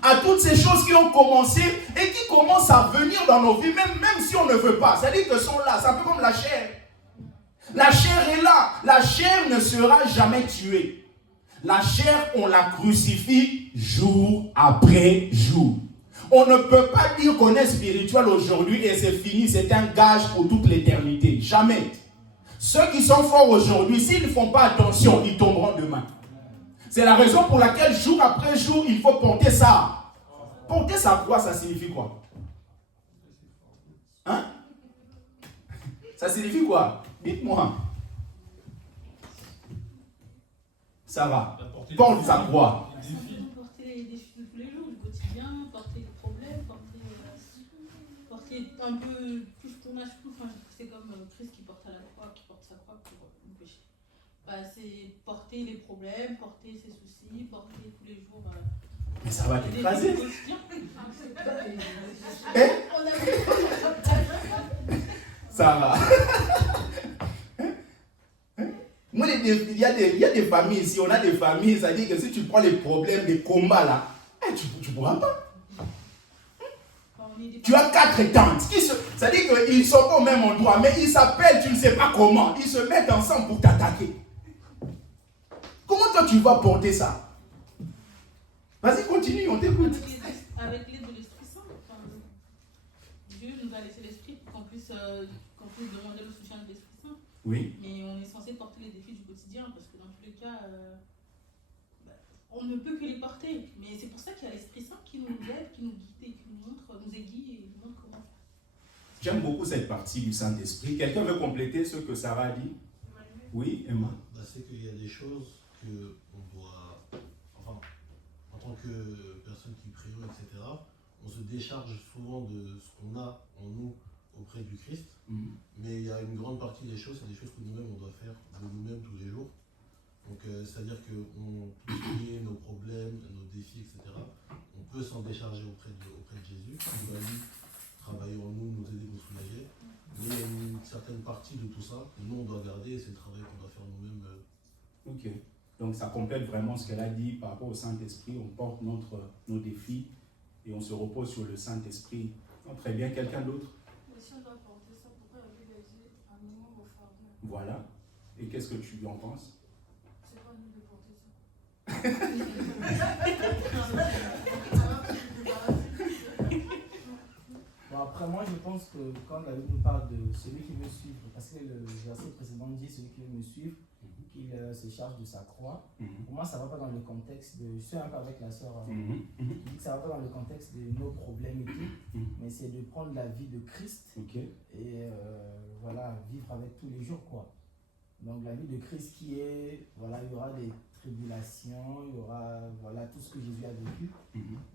À toutes ces choses qui ont commencé et qui commencent à venir dans nos vies, même si on ne veut pas. C'est-à-dire qu'elles sont là, c'est un peu comme la chair. La chair est là. La chair ne sera jamais tuée. La chair, on la crucifie jour après jour. On ne peut pas dire qu'on est spirituel aujourd'hui et c'est fini, c'est un gage pour toute l'éternité. Jamais. Ceux qui sont forts aujourd'hui, s'ils ne font pas attention, ils tomberont demain. C'est la raison pour laquelle jour après jour, il faut porter ça. Porter sa croix, ça signifie quoi? Hein? Ça signifie quoi? Dites-moi. Ça va. Porte sa croix. Porter les défis de tous les jours, du quotidien, porter les problèmes, porter un peu tout ce qu'on a sous. Enfin, c'est comme Christ qui porte sa croix pour nous pécher. C'est porter les problèmes, porter ses soucis, porter tous les jours. Mais ça va t'écraser. Ça va. Moi, il y a des familles ici, on a des familles, ça dit que si tu prends les problèmes, les combats là, tu ne pourras pas. Tu as 4 tantes, ça dit qu'ils ne sont pas au même endroit, mais ils s'appellent, tu ne sais pas comment, ils se mettent ensemble pour t'attaquer. Comment toi tu vas porter ça? Vas-y, continue, on t'écoute. Avec l'aide de l'Esprit Saint. Dieu nous a laissé l'Esprit pour qu'on puisse demander le soutien de l'Esprit Saint. Oui. Mais on est censé porter les défis du quotidien parce que dans tous les cas, on ne peut que les porter. Mais c'est pour ça qu'il y a l'Esprit Saint qui nous aide, qui nous guide, qui nous montre, nous aiguille et nous montre comment faire. J'aime beaucoup cette partie du Saint-Esprit. Quelqu'un veut compléter ce que Sarah a dit? Oui, Emma. C'est qu'il y a des choses qu'on doit, enfin, en tant que personne qui prie, etc., on se décharge souvent de ce qu'on a en nous auprès du Christ, mais il y a une grande partie des choses, c'est des choses que nous-mêmes on doit faire de nous-mêmes tous les jours. Donc c'est-à-dire que tout ce qui est nos problèmes, nos défis, etc., on peut s'en décharger auprès de Jésus, qui va lui travailler en nous, nous aider, nous soulager. Mais il y a une certaine partie de tout ça que nous on doit garder et c'est le travail qu'on doit faire nous-mêmes. Ok. Donc ça complète vraiment ce qu'elle a dit par rapport au Saint-Esprit. On porte nos défis et on se repose sur le Saint-Esprit. Oh, très bien, quelqu'un d'autre? Mais si on doit porter ça, pourquoi la Bible a dit un moment au fardeau? Voilà. Et qu'est-ce que tu en penses? C'est pas nous de porter ça. Bon, après, moi, je pense que quand la Bible nous parle de celui qui veut suivre, parce que le verset précédent dit celui qui veut me suivre, qu'il se charge de sa croix. Pour moi, ça ne va pas dans le contexte de. Je suis un peu avec la sœur qui dit que ça ne va pas dans le contexte de nos problèmes et tout, mais c'est de prendre la vie de Christ et voilà, vivre avec tous les jours, quoi. Donc, la vie de Christ qui est. Voilà, il y aura des tribulations, il y aura voilà, tout ce que Jésus a vécu,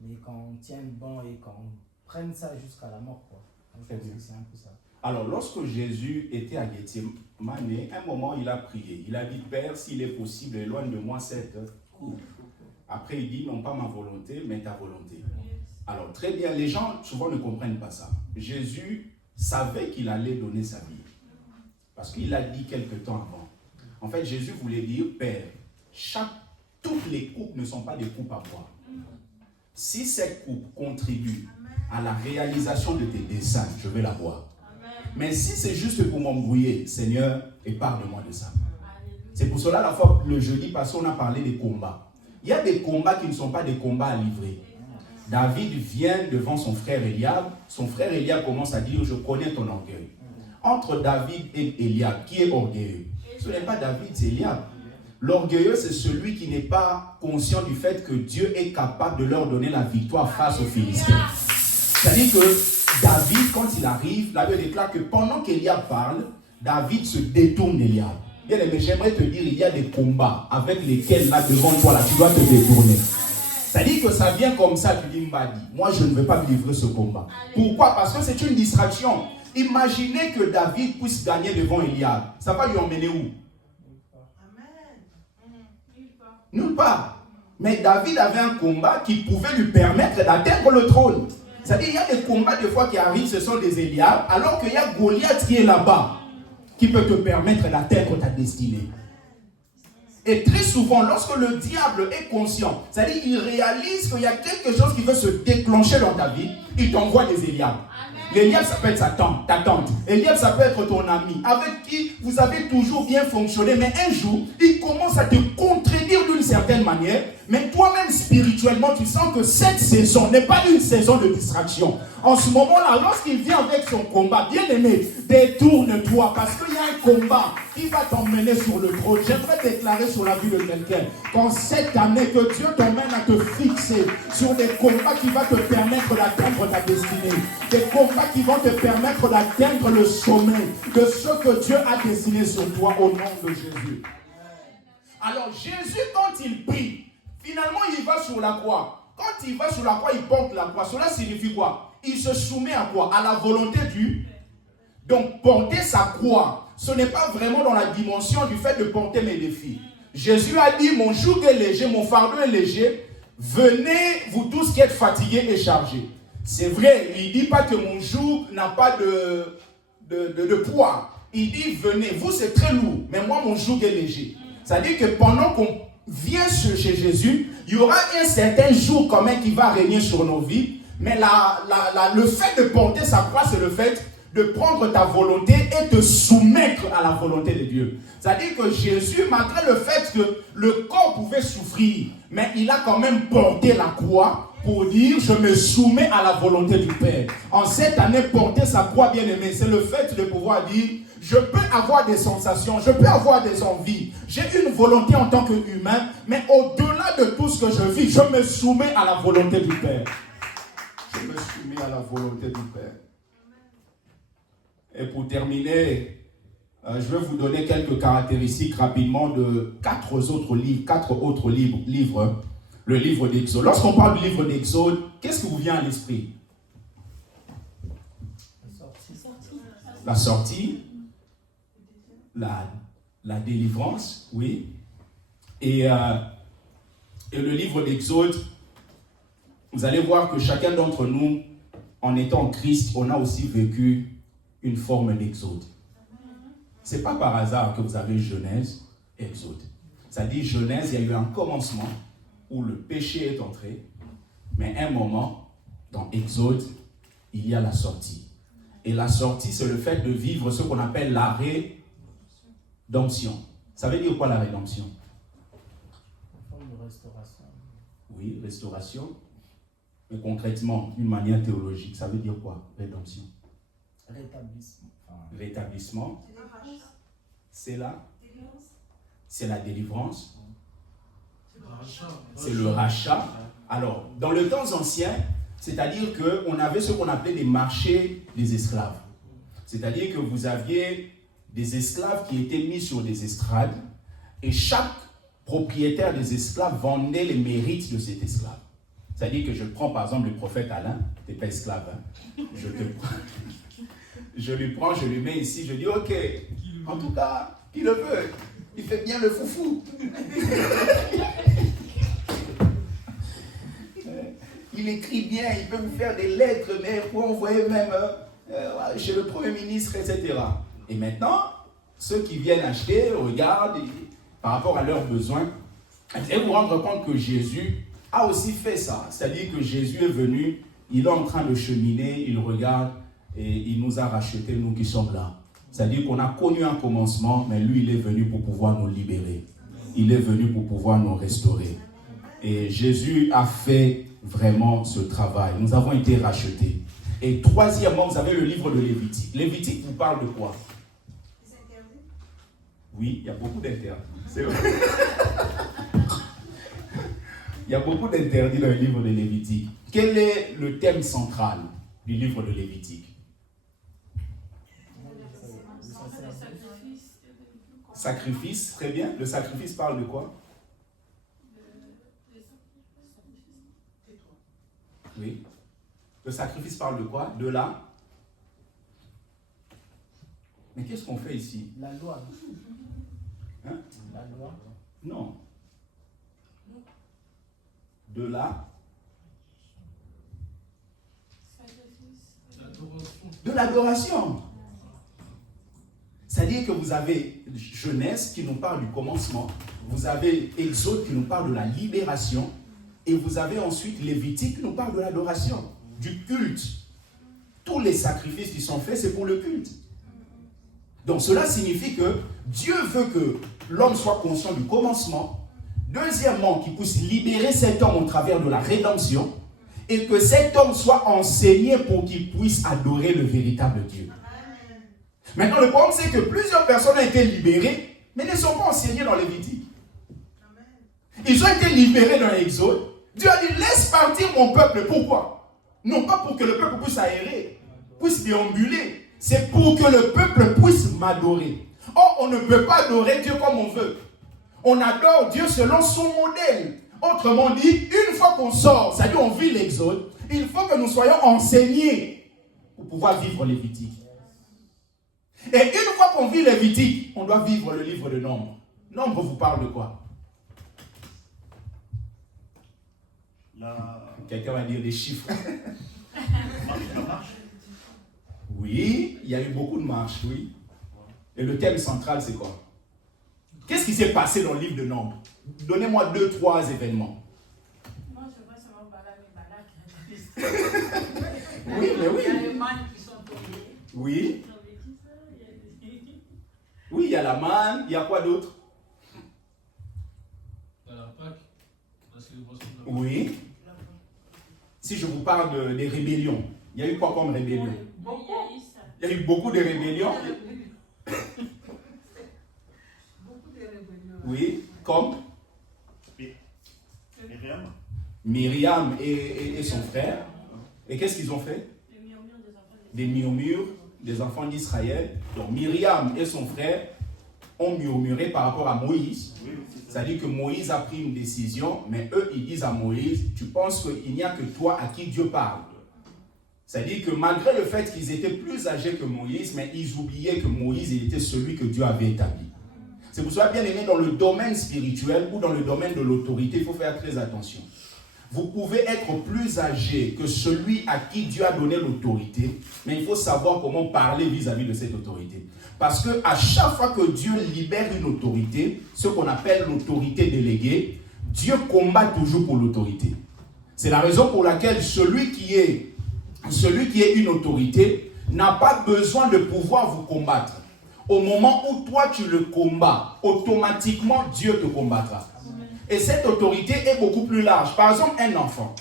mais qu'on tienne bon et qu'on prenne ça jusqu'à la mort, quoi. Donc, je pense que c'est un peu ça. Alors, lorsque Jésus était à Gethsémane, un moment, il a prié. Il a dit, Père, s'il est possible, éloigne de moi cette coupe. Après, il dit, non pas ma volonté, mais ta volonté. Alors, très bien, les gens souvent ne comprennent pas ça. Jésus savait qu'il allait donner sa vie. Parce qu'il l'a dit quelque temps avant. En fait, Jésus voulait dire, Père, toutes les coupes ne sont pas des coupes à boire. Si cette coupe contribue à la réalisation de tes desseins, je vais la boire. Mais si c'est juste pour m'embrouiller, Seigneur, épargne-moi de ça. C'est pour cela, le jeudi passé, on a parlé des combats. Il y a des combats qui ne sont pas des combats à livrer. David vient devant son frère Eliab. Son frère Eliab commence à dire, je connais ton orgueil. Entre David et Eliab, qui est orgueilleux? Ce n'est pas David, c'est Eliab. L'orgueilleux, c'est celui qui n'est pas conscient du fait que Dieu est capable de leur donner la victoire face aux Philistins. C'est-à-dire que David, quand il arrive, la Bible déclare que pendant qu'Eliab parle, David se détourne d'Eliab. Bien aimé, j'aimerais te dire, il y a des combats avec lesquels, là, devant toi, là, tu dois te détourner. C'est-à-dire que ça vient comme ça, tu dis, Mbadi, moi, je ne veux pas livrer ce combat. Pourquoi? Parce que c'est une distraction. Imaginez que David puisse gagner devant Eliab. Ça va lui emmener où? Nulle part. Mais David avait un combat qui pouvait lui permettre d'atteindre le trône. C'est-à-dire qu'il y a des combats des fois qui arrivent, ce sont des Eliab, alors qu'il y a Goliath qui est là-bas, qui peut te permettre d'atteindre ta destinée. Et très souvent, lorsque le diable est conscient, c'est-à-dire qu'il réalise qu'il y a quelque chose qui veut se déclencher dans ta vie, il t'envoie des Eliab. L'Eliab, ça peut être ta tante. Eliab, ça peut être ton ami, avec qui vous avez toujours bien fonctionné. Mais un jour, il commence à te contredire d'une certaine manière. Mais toi-même, spirituellement, tu sens que cette saison n'est pas une saison de distraction. En ce moment-là, lorsqu'il vient avec son combat, bien aimé, détourne-toi. Parce qu'il y a un combat qui va t'emmener sur le trône. J'aimerais déclarer sur la vie de quelqu'un qu'en cette année, que Dieu t'emmène à te fixer sur des combats qui vont te permettre d'atteindre ta destinée. Des combats qui vont te permettre d'atteindre le sommet de ce que Dieu a dessiné sur toi au nom de Jésus. Alors Jésus, quand il prie, finalement il va sur la croix. Quand il va sur la croix, il porte la croix. Cela signifie quoi? Il se soumet à quoi? À la volonté du... Donc porter sa croix, ce n'est pas vraiment dans la dimension du fait de porter mes défis. Jésus a dit, mon joug est léger, mon fardeau est léger. Venez, vous tous qui êtes fatigués et chargés. C'est vrai, il ne dit pas que mon joug n'a pas de poids. Il dit, venez, vous c'est très lourd, mais moi mon joug est léger. C'est-à-dire que pendant qu'on vient chez Jésus, il y aura un certain jour quand même qui va régner sur nos vies. Mais le fait de porter sa croix, c'est le fait de prendre ta volonté et de soumettre à la volonté de Dieu. C'est-à-dire que Jésus, malgré le fait que le corps pouvait souffrir, mais il a quand même porté la croix pour dire, je me soumets à la volonté du Père. En cette année, porter sa croix, bien aimé, c'est le fait de pouvoir dire, je peux avoir des sensations, je peux avoir des envies. J'ai une volonté en tant qu'humain, mais au-delà de tout ce que je vis, je me soumets à la volonté du Père. Je me soumets à la volonté du Père. Et pour terminer, je vais vous donner quelques caractéristiques rapidement de quatre autres livres. Le livre d'Exode. Lorsqu'on parle du livre d'Exode, qu'est-ce qui vous vient à l'esprit? La sortie, la délivrance, oui. Et le livre d'Exode, vous allez voir que chacun d'entre nous, en étant en Christ, on a aussi vécu une forme d'exode. Ce n'est pas par hasard que vous avez Genèse, Exode. Ça dit Genèse, il y a eu un commencement où le péché est entré, mais un moment, dans Exode, il y a la sortie. Et la sortie, c'est le fait de vivre ce qu'on appelle la rédemption. Ça veut dire quoi la rédemption? Une forme de restauration. Oui, restauration. Mais concrètement, d'une manière théologique, ça veut dire quoi, rédemption? Rétablissement. Rétablissement. C'est la délivrance. C'est le rachat. Alors, dans le temps ancien, c'est-à-dire qu'on avait ce qu'on appelait des marchés des esclaves. C'est-à-dire que vous aviez des esclaves qui étaient mis sur des estrades et chaque propriétaire des esclaves vendait les mérites de cet esclave. C'est-à-dire que je prends par exemple le prophète Alain, tu n'es pas esclave, hein? Je lui prends, je lui mets ici, je dis ok, en tout cas, qui le veut, il fait bien le foufou. Il écrit bien, il peut vous faire des lettres, mais pour envoyer même chez le Premier ministre, etc. Et maintenant, ceux qui viennent acheter regardent par rapport à leurs besoins. Et vous rendre compte que Jésus a aussi fait ça. C'est-à-dire que Jésus est venu, il est en train de cheminer, il regarde et il nous a rachetés, nous qui sommes là. C'est-à-dire qu'on a connu un commencement, mais lui, il est venu pour pouvoir nous libérer. Il est venu pour pouvoir nous restaurer. Et Jésus a fait vraiment ce travail. Nous avons été rachetés. Et troisièmement, vous avez le livre de Lévitique. Lévitique vous parle de quoi? Oui, il y a beaucoup d'interdits. C'est vrai. Il y a beaucoup d'interdits dans le livre de Lévitique. Quel est le thème central du livre de Lévitique? Sacrifice, très bien. Le sacrifice parle de quoi? Oui. Le sacrifice parle de quoi? De la... Mais qu'est-ce qu'on fait ici? La loi. Hein? La loi. Non. De la... De l'adoration. C'est-à-dire que vous avez Genèse qui nous parle du commencement, vous avez Exode qui nous parle de la libération, et vous avez ensuite Lévitique qui nous parle de l'adoration, du culte. Tous les sacrifices qui sont faits, c'est pour le culte. Donc cela signifie que Dieu veut que l'homme soit conscient du commencement, deuxièmement, qu'il puisse libérer cet homme au travers de la rédemption, et que cet homme soit enseigné pour qu'il puisse adorer le véritable Dieu. Maintenant, le problème, c'est que plusieurs personnes ont été libérées, mais ne sont pas enseignées dans Lévitique. Ils ont été libérés dans l'Exode. Dieu a dit, laisse partir mon peuple. Pourquoi? Non pas pour que le peuple puisse aérer, puisse déambuler. C'est pour que le peuple puisse m'adorer. Or, on ne peut pas adorer Dieu comme on veut. On adore Dieu selon son modèle. Autrement dit, une fois qu'on sort, c'est-à-dire on vit l'Exode, il faut que nous soyons enseignés pour pouvoir vivre Lévitique. Et une fois qu'on vit Lévitique, on doit vivre le livre de Nombre. Nombre vous parle de quoi? Quelqu'un va dire des chiffres. La marche. Oui, il y a eu beaucoup de marches, oui. Et le thème central, c'est quoi? Qu'est-ce qui s'est passé dans le livre de Nombre? Donnez-moi 2-3 événements. Moi, je vois seulement Balak et Balak. Oui, mais oui. Il y a les mannes qui sont tombées. Oui. Oui, il y a la manne, il y a quoi d'autre? Dans la Pâque, la célébration de la Pâque. Oui. Si je vous parle des rébellions, il y a eu quoi comme rébellion? Il y a eu beaucoup de rébellions. Beaucoup de rébellions. Oui, comme Myriam. Myriam et son frère. Et qu'est-ce qu'ils ont fait? Des murmures des enfants d'Israël. Donc Myriam et son frère ont murmuré par rapport à Moïse. C'est-à-dire que Moïse a pris une décision, mais eux, ils disent à Moïse, tu penses qu'il n'y a que toi à qui Dieu parle. C'est-à-dire que malgré le fait qu'ils étaient plus âgés que Moïse, mais ils oubliaient que Moïse, il était celui que Dieu avait établi. C'est pour cela, bien aimé, dans le domaine spirituel ou dans le domaine de l'autorité, il faut faire très attention. Vous pouvez être plus âgé que celui à qui Dieu a donné l'autorité, mais il faut savoir comment parler vis-à-vis de cette autorité. Parce qu'à chaque fois que Dieu libère une autorité, ce qu'on appelle l'autorité déléguée, Dieu combat toujours pour l'autorité. C'est la raison pour laquelle celui qui est une autorité n'a pas besoin de pouvoir vous combattre. Au moment où toi tu le combats, automatiquement Dieu te combattra. Et cette autorité est beaucoup plus large. Par exemple, un enfant.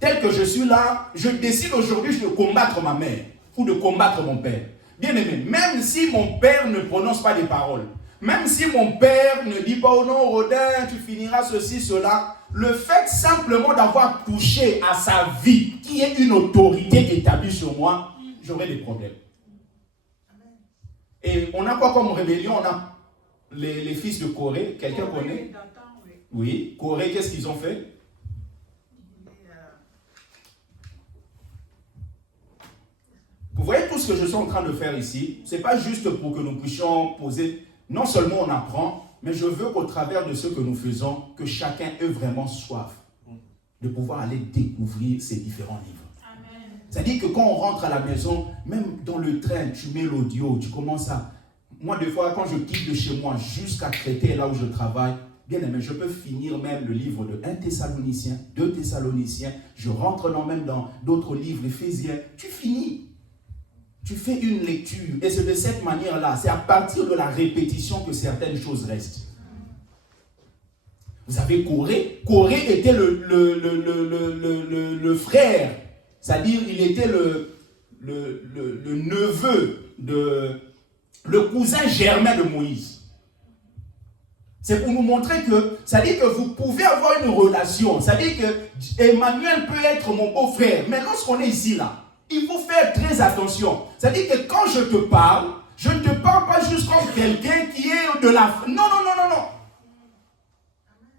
Tel que je suis là, je décide aujourd'hui de combattre ma mère ou de combattre mon père. Bien aimé, même si mon père ne prononce pas des paroles, même si mon père ne dit pas « Oh non, Rodin, tu finiras ceci, cela », le fait simplement d'avoir touché à sa vie, qui est une autorité établie sur moi, j'aurai des problèmes. Et on a quoi comme rébellion? On a les fils de Corée. Quelqu'un connaît? Oui. Corée, qu'est-ce qu'ils ont fait? Vous voyez tout ce que je suis en train de faire ici? Ce n'est pas juste pour que nous puissions poser. Non seulement on apprend, mais je veux qu'au travers de ce que nous faisons, que chacun ait vraiment soif de pouvoir aller découvrir ces différents livres. C'est-à-dire que quand on rentre à la maison, même dans le train, tu mets l'audio, tu commences à... Moi, des fois, quand je quitte de chez moi jusqu'à Créteil, là où je travaille, bien aimé, je peux finir même le livre de 1 Thessaloniciens, 2 Thessaloniciens, je rentre même dans d'autres livres, Éphésiens, tu finis. Tu fais une lecture, et c'est de cette manière-là, c'est à partir de la répétition que certaines choses restent. Vous avez Corée. Corée était le frère, c'est-à-dire il était le neveu le cousin germain de Moïse. C'est pour nous montrer que, c'est-à-dire que vous pouvez avoir une relation, c'est-à-dire que Emmanuel peut être mon beau-frère, mais lorsqu'on est ici là, il faut faire très attention. C'est-à-dire que quand je te parle, je ne te parle pas juste comme quelqu'un qui est de la... Non.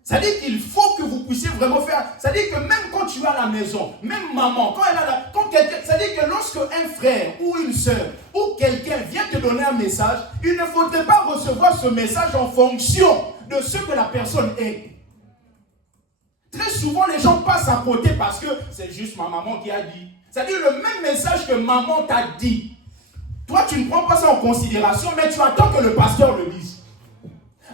C'est-à-dire qu'il faut que vous puissiez vraiment faire... C'est-à-dire que même quand tu es à la maison, même maman, quand elle a quand quelqu'un... C'est-à-dire que lorsque un frère ou une soeur ou quelqu'un vient te donner un message, il ne faudrait pas recevoir ce message en fonction de ce que la personne est. Très souvent, les gens passent à côté parce que c'est juste ma maman qui a dit. C'est-à-dire le même message que maman t'a dit. Toi, tu ne prends pas ça en considération, mais tu attends que le pasteur le dise.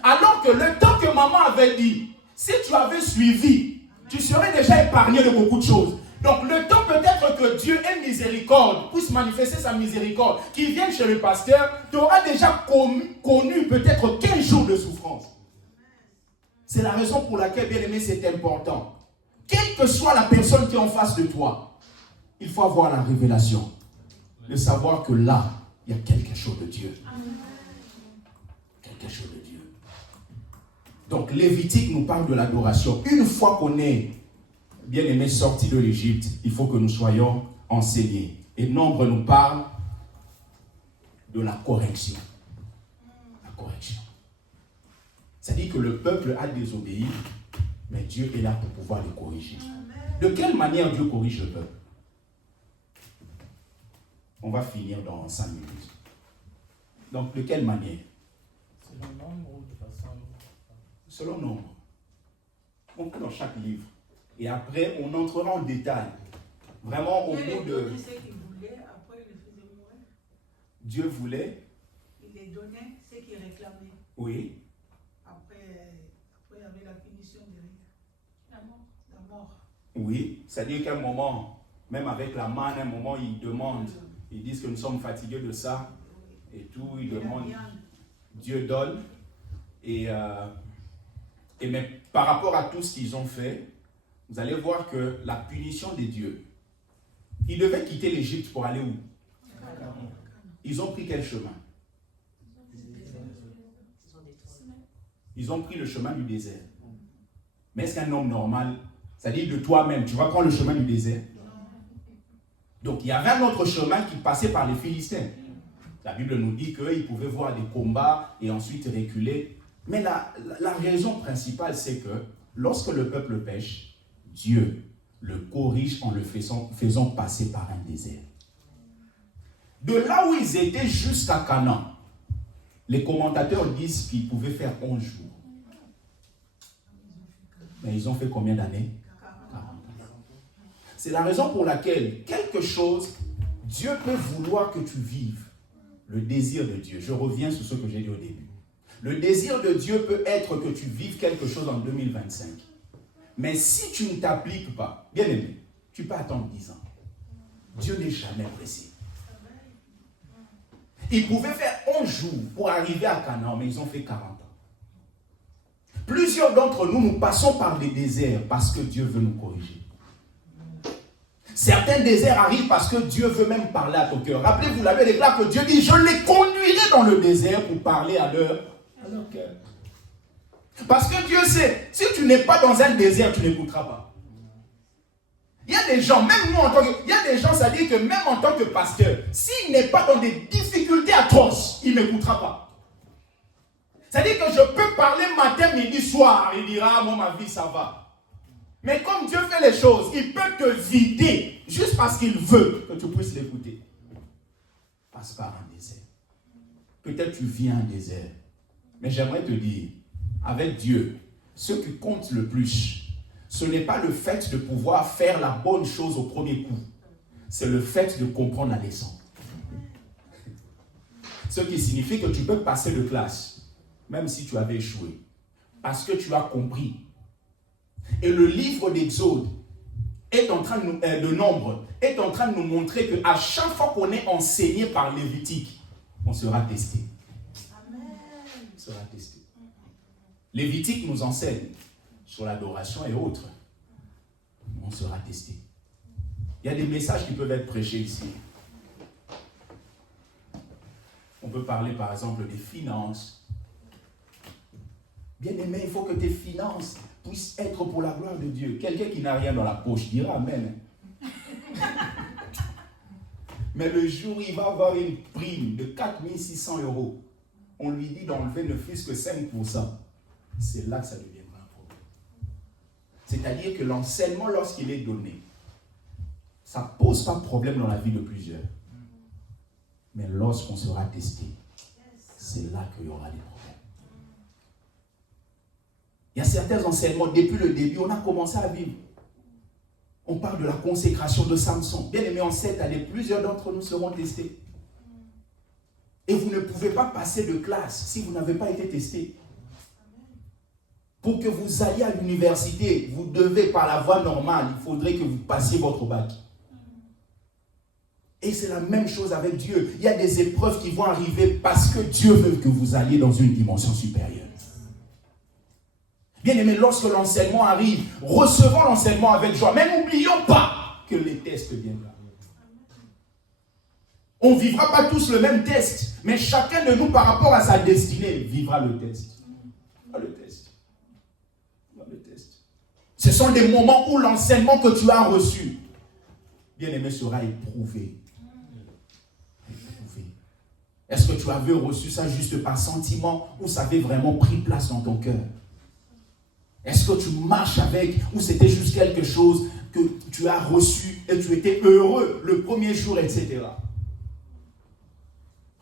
Alors que le temps que maman avait dit, si tu avais suivi, tu serais déjà épargné de beaucoup de choses. Donc le temps peut-être que Dieu ait miséricorde, puisse manifester sa miséricorde, qu'il vienne chez le pasteur, tu auras déjà connu peut-être 15 jours de souffrance. C'est la raison pour laquelle, bien aimé, c'est important. Quelle que soit la personne qui est en face de toi, il faut avoir la révélation de savoir que là, il y a quelque chose de Dieu. Quelque chose de Dieu. Donc, Lévitique nous parle de l'adoration. Une fois qu'on est, bien aimé, sorti de l'Égypte, il faut que nous soyons enseignés. Et Nombre nous parle de la correction. La correction. C'est-à-dire que le peuple a désobéi, mais Dieu est là pour pouvoir les corriger. De quelle manière Dieu corrige le peuple? On va finir dans 5 minutes. Donc, de quelle manière? Selon Nombre ou de façon... Selon Nombre. On va dans chaque livre. Et après, on entrera en détail. Vraiment, au bout de... ce qu'il voulait, après il le faisait mourir. Dieu voulait... Il les donnait ce qu'il réclamait. Oui. Après, il y avait la punition derrière. La mort. Oui. C'est-à-dire qu'à un moment, même avec la manne, à un moment, ils demandent, ils disent que nous sommes fatigués de ça. Et tout, ils demandent... Dieu donne. Et mais par rapport à tout ce qu'ils ont fait, vous allez voir que la punition des dieux, ils devaient quitter l'Égypte pour aller où? Ils ont pris quel chemin? Ils ont pris le chemin du désert. Mais est-ce qu'un homme normal, c'est-à-dire de toi-même, tu vas prendre le chemin du désert? Donc il y avait un autre chemin qui passait par les Philistins. La Bible nous dit qu'ils pouvaient voir des combats et ensuite reculer. Mais la raison principale, c'est que lorsque le peuple pêche, Dieu le corrige en le faisant passer par un désert. De là où ils étaient jusqu'à Canaan, les commentateurs disent qu'ils pouvaient faire 11 jours. Mais ils ont fait combien d'années? 40 ans. C'est la raison pour laquelle quelque chose, Dieu peut vouloir que tu vives. Le désir de Dieu. Je reviens sur ce que j'ai dit au début. Le désir de Dieu peut être que tu vives quelque chose en 2025. Mais si tu ne t'appliques pas, bien aimé, tu peux attendre 10 ans. Dieu n'est jamais pressé. Ils pouvaient faire 11 jours pour arriver à Canaan, mais ils ont fait 40 ans. Plusieurs d'entre nous, nous passons par des déserts parce que Dieu veut nous corriger. Certains déserts arrivent parce que Dieu veut même parler à ton cœur. Rappelez-vous, la Bible déclare que Dieu dit, je les conduirai dans le désert pour parler à leur cœur. Parce que Dieu sait, si tu n'es pas dans un désert, tu n'écouteras pas. Il y a des gens, même nous en tant que... Il y a des gens, ça dit que même en tant que pasteur, s'il n'est pas dans des difficultés atroces, il ne m'écoutera pas. C'est-à-dire que je peux parler matin, midi, soir. Il dira, moi ma vie ça va. Mais comme Dieu fait les choses, il peut te vider juste parce qu'il veut que tu puisses l'écouter. Passe par un désert. Peut-être tu vis un désert. Mais j'aimerais te dire, avec Dieu, ce qui compte le plus, ce n'est pas le fait de pouvoir faire la bonne chose au premier coup. C'est le fait de comprendre la leçon. Ce qui signifie que tu peux passer de classe, même si tu avais échoué. Parce que tu as compris. Et le livre d'Exode est en train de Nombre est en train de nous montrer qu'à chaque fois qu'on est enseigné par Lévitique, on sera testé. Amen. On sera testé. Lévitique nous enseigne sur l'adoration et autres, on sera testé. Il y a des messages qui peuvent être prêchés ici. On peut parler par exemple des finances. Bien aimé, il faut que tes finances puissent être pour la gloire de Dieu. Quelqu'un qui n'a rien dans la poche dira Amen. Mais le jour où il va avoir une prime de 4600 €, on lui dit d'enlever ne fût-ce que 5%. C'est là que ça deviendra un problème. C'est-à-dire que l'enseignement, lorsqu'il est donné, ça ne pose pas de problème dans la vie de plusieurs. Mais lorsqu'on sera testé, c'est là qu'il y aura des problèmes. Il y a certains enseignements, depuis le début, on a commencé à vivre. On parle de la consécration de Samson. Bien aimé, en cette année, plusieurs d'entre nous seront testés. Et vous ne pouvez pas passer de classe si vous n'avez pas été testé. Pour que vous alliez à l'université, vous devez, par la voie normale, il faudrait que vous passiez votre bac. Et c'est la même chose avec Dieu. Il y a des épreuves qui vont arriver parce que Dieu veut que vous alliez dans une dimension supérieure. Bien aimé, lorsque l'enseignement arrive, recevons l'enseignement avec joie. Mais n'oublions pas que les tests viendront. On ne vivra pas tous le même test, mais chacun de nous, par rapport à sa destinée, vivra le test. Le test. Le test. Ce sont des moments où l'enseignement que tu as reçu, bien aimé, sera éprouvé. Est-ce que tu avais reçu ça juste par sentiment ou ça avait vraiment pris place dans ton cœur? Est-ce que tu marches avec ou c'était juste quelque chose que tu as reçu et tu étais heureux le premier jour, etc.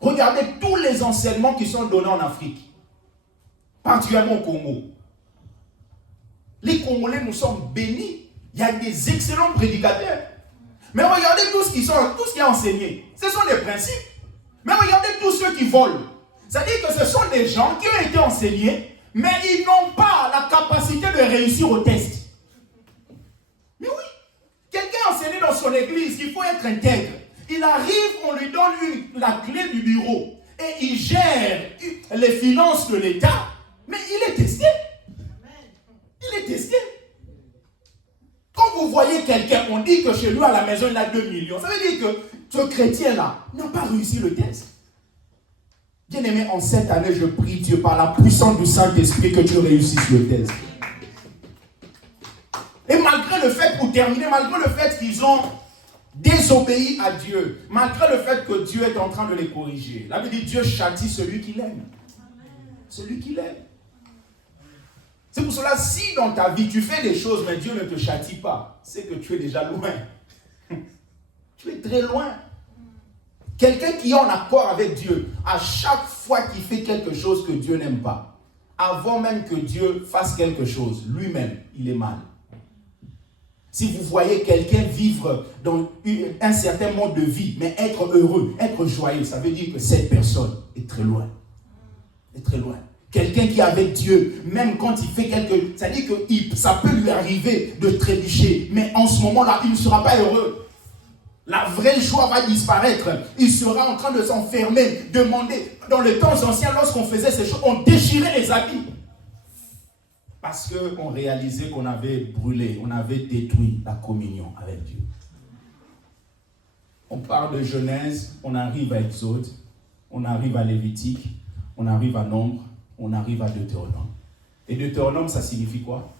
Regardez tous les enseignements qui sont donnés en Afrique, particulièrement au Congo. Les Congolais, nous sommes bénis. Il y a des excellents prédicateurs. Mais regardez tout ce qui est enseigné. Ce sont des principes. Mais regardez tous ceux qui volent. C'est-à-dire que ce sont des gens qui ont été enseignés, mais ils n'ont pas la capacité de réussir au test. Mais oui, quelqu'un a enseigné dans son église qu'il faut être intègre. Il arrive, on lui donne la clé du bureau et il gère les finances de l'État, mais il est testé. Il est testé. Quand vous voyez quelqu'un, on dit que chez lui à la maison il a 2 millions. Ça veut dire que ce chrétien-là n'a pas réussi le test. Bien aimé, en cette année, je prie Dieu par la puissance du Saint-Esprit que tu réussisses le test. Et malgré le fait, pour terminer, malgré le fait qu'ils ont désobéi à Dieu, malgré le fait que Dieu est en train de les corriger, la Bible dit Dieu châtie celui qu'il aime. Celui qu'il aime. C'est pour cela, si dans ta vie tu fais des choses, mais Dieu ne te châtie pas, c'est que tu es déjà loin. Tu es très loin. Quelqu'un qui est en accord avec Dieu, à chaque fois qu'il fait quelque chose que Dieu n'aime pas, avant même que Dieu fasse quelque chose, lui-même, il est mal. Si vous voyez quelqu'un vivre dans un certain mode de vie, mais être heureux, être joyeux, ça veut dire que cette personne est très loin. Est très loin. Quelqu'un qui est avec Dieu, même quand il fait ça dit que ça peut lui arriver de trébucher, mais en ce moment-là, il ne sera pas heureux. La vraie joie va disparaître. Il sera en train de s'enfermer, demander. Dans les temps anciens, lorsqu'on faisait ces choses, on déchirait les habits. Parce qu'on réalisait qu'on avait brûlé, on avait détruit la communion avec Dieu. On parle de Genèse, on arrive à Exode, on arrive à Lévitique, on arrive à Nombre, on arrive à Deutéronome. Et Deutéronome, ça signifie quoi?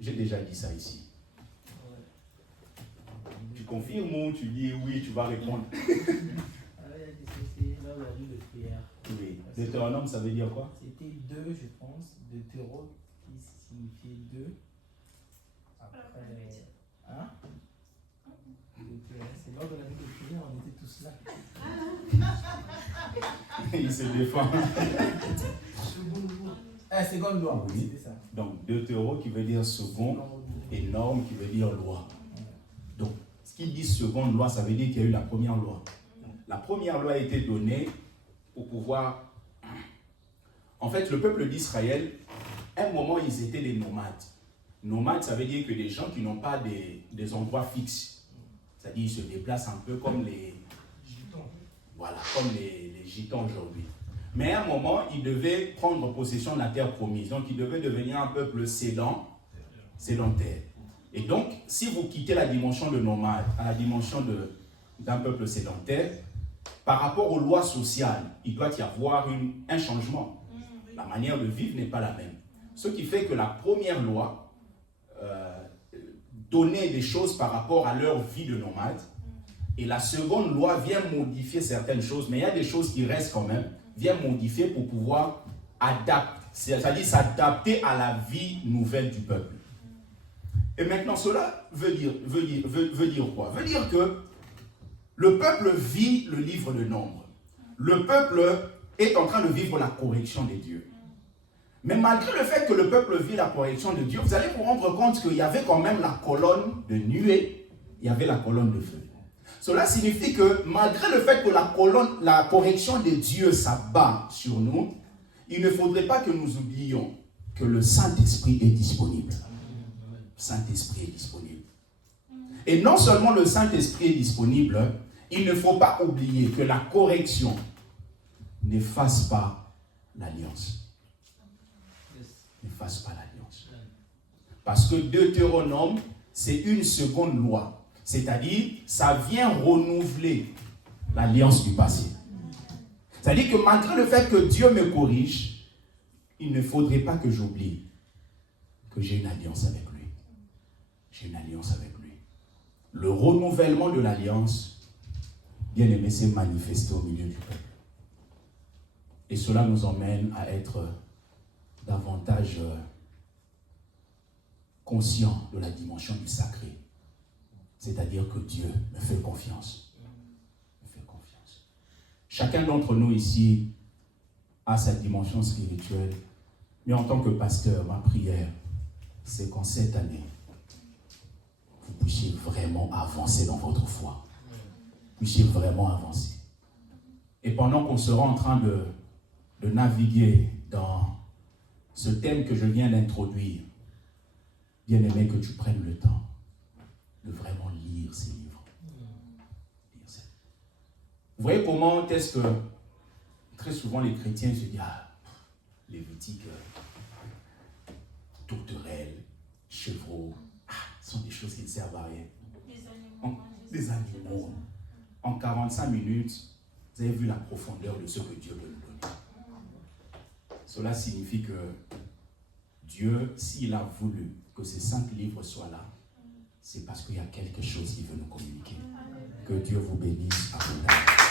J'ai déjà dit ça ici. Tu confirmes ou tu dis oui, tu vas répondre? Oui. Deutéronome, ça veut dire quoi? C'était 2, je pense. Deutéro qui signifiait 2. Après. Hein? C'est lors de la vie de prière, on était tous là. Il se défend. Seconde loi. Oui. C'était ça. Donc, Deutéro qui veut dire second et norme qui veut dire loi. Donc, ce qu'il dit seconde loi, ça veut dire qu'il y a eu la première loi. La première loi a été donnée pour pouvoir... En fait, le peuple d'Israël, à un moment, ils étaient des nomades. Nomades, ça veut dire que des gens qui n'ont pas des endroits fixes. C'est-à-dire qu'ils se déplacent un peu comme les... Gitans. Voilà, comme les gitans aujourd'hui. Mais à un moment, ils devaient prendre possession de la terre promise. Donc, ils devaient devenir un peuple sédentaire. Et donc, si vous quittez la dimension de nomade à la dimension d'un peuple sédentaire, par rapport aux lois sociales, il doit y avoir un changement. La manière de vivre n'est pas la même. Ce qui fait que la première loi donnait des choses par rapport à leur vie de nomade. Et la seconde loi vient modifier certaines choses, mais il y a des choses qui restent quand même, vient modifier pour pouvoir adapter, c'est-à-dire s'adapter à la vie nouvelle du peuple. Et maintenant, cela veut dire quoi? Veut dire que le peuple vit le livre de Nombres. Le peuple est en train de vivre la correction des dieux. Mais malgré le fait que le peuple vit la correction de Dieu, vous allez vous rendre compte qu'il y avait quand même la colonne de nuée, il y avait la colonne de feu. Cela signifie que malgré le fait que la correction de Dieu s'abat sur nous, il ne faudrait pas que nous oublions que le Saint-Esprit est disponible. Le Saint-Esprit est disponible. Et non seulement le Saint-Esprit est disponible, il ne faut pas oublier que la correction n'efface pas l'alliance. N'efface pas l'alliance. Parce que Deutéronome, c'est une seconde loi. C'est-à-dire, ça vient renouveler l'alliance du passé. C'est-à-dire que malgré le fait que Dieu me corrige, il ne faudrait pas que j'oublie que j'ai une alliance avec lui. J'ai une alliance avec lui. Le renouvellement de l'alliance, bien aimé, s'est manifesté au milieu du peuple. Et cela nous emmène à être davantage conscients de la dimension du sacré. C'est-à-dire que Dieu me fait confiance. Me fait confiance. Chacun d'entre nous ici a sa dimension spirituelle. Mais en tant que pasteur, ma prière, c'est qu'en cette année, vous puissiez vraiment avancer dans votre foi. Vous puissiez vraiment avancer. Et pendant qu'on sera en train de naviguer dans ce thème que je viens d'introduire, bien aimé, que tu prennes le temps de vraiment lire ces livres. Vous voyez comment est-ce que très souvent les chrétiens se disent Lévitique, tourterelles, chevreaux, ce sont des choses qui ne servent à rien. Des animaux. En 45 minutes, vous avez vu la profondeur de ce que Dieu peut nous donner. Cela signifie que Dieu, s'il a voulu que ces 5 livres soient là, c'est parce qu'il y a quelque chose qu'il veut nous communiquer. Que Dieu vous bénisse abondamment.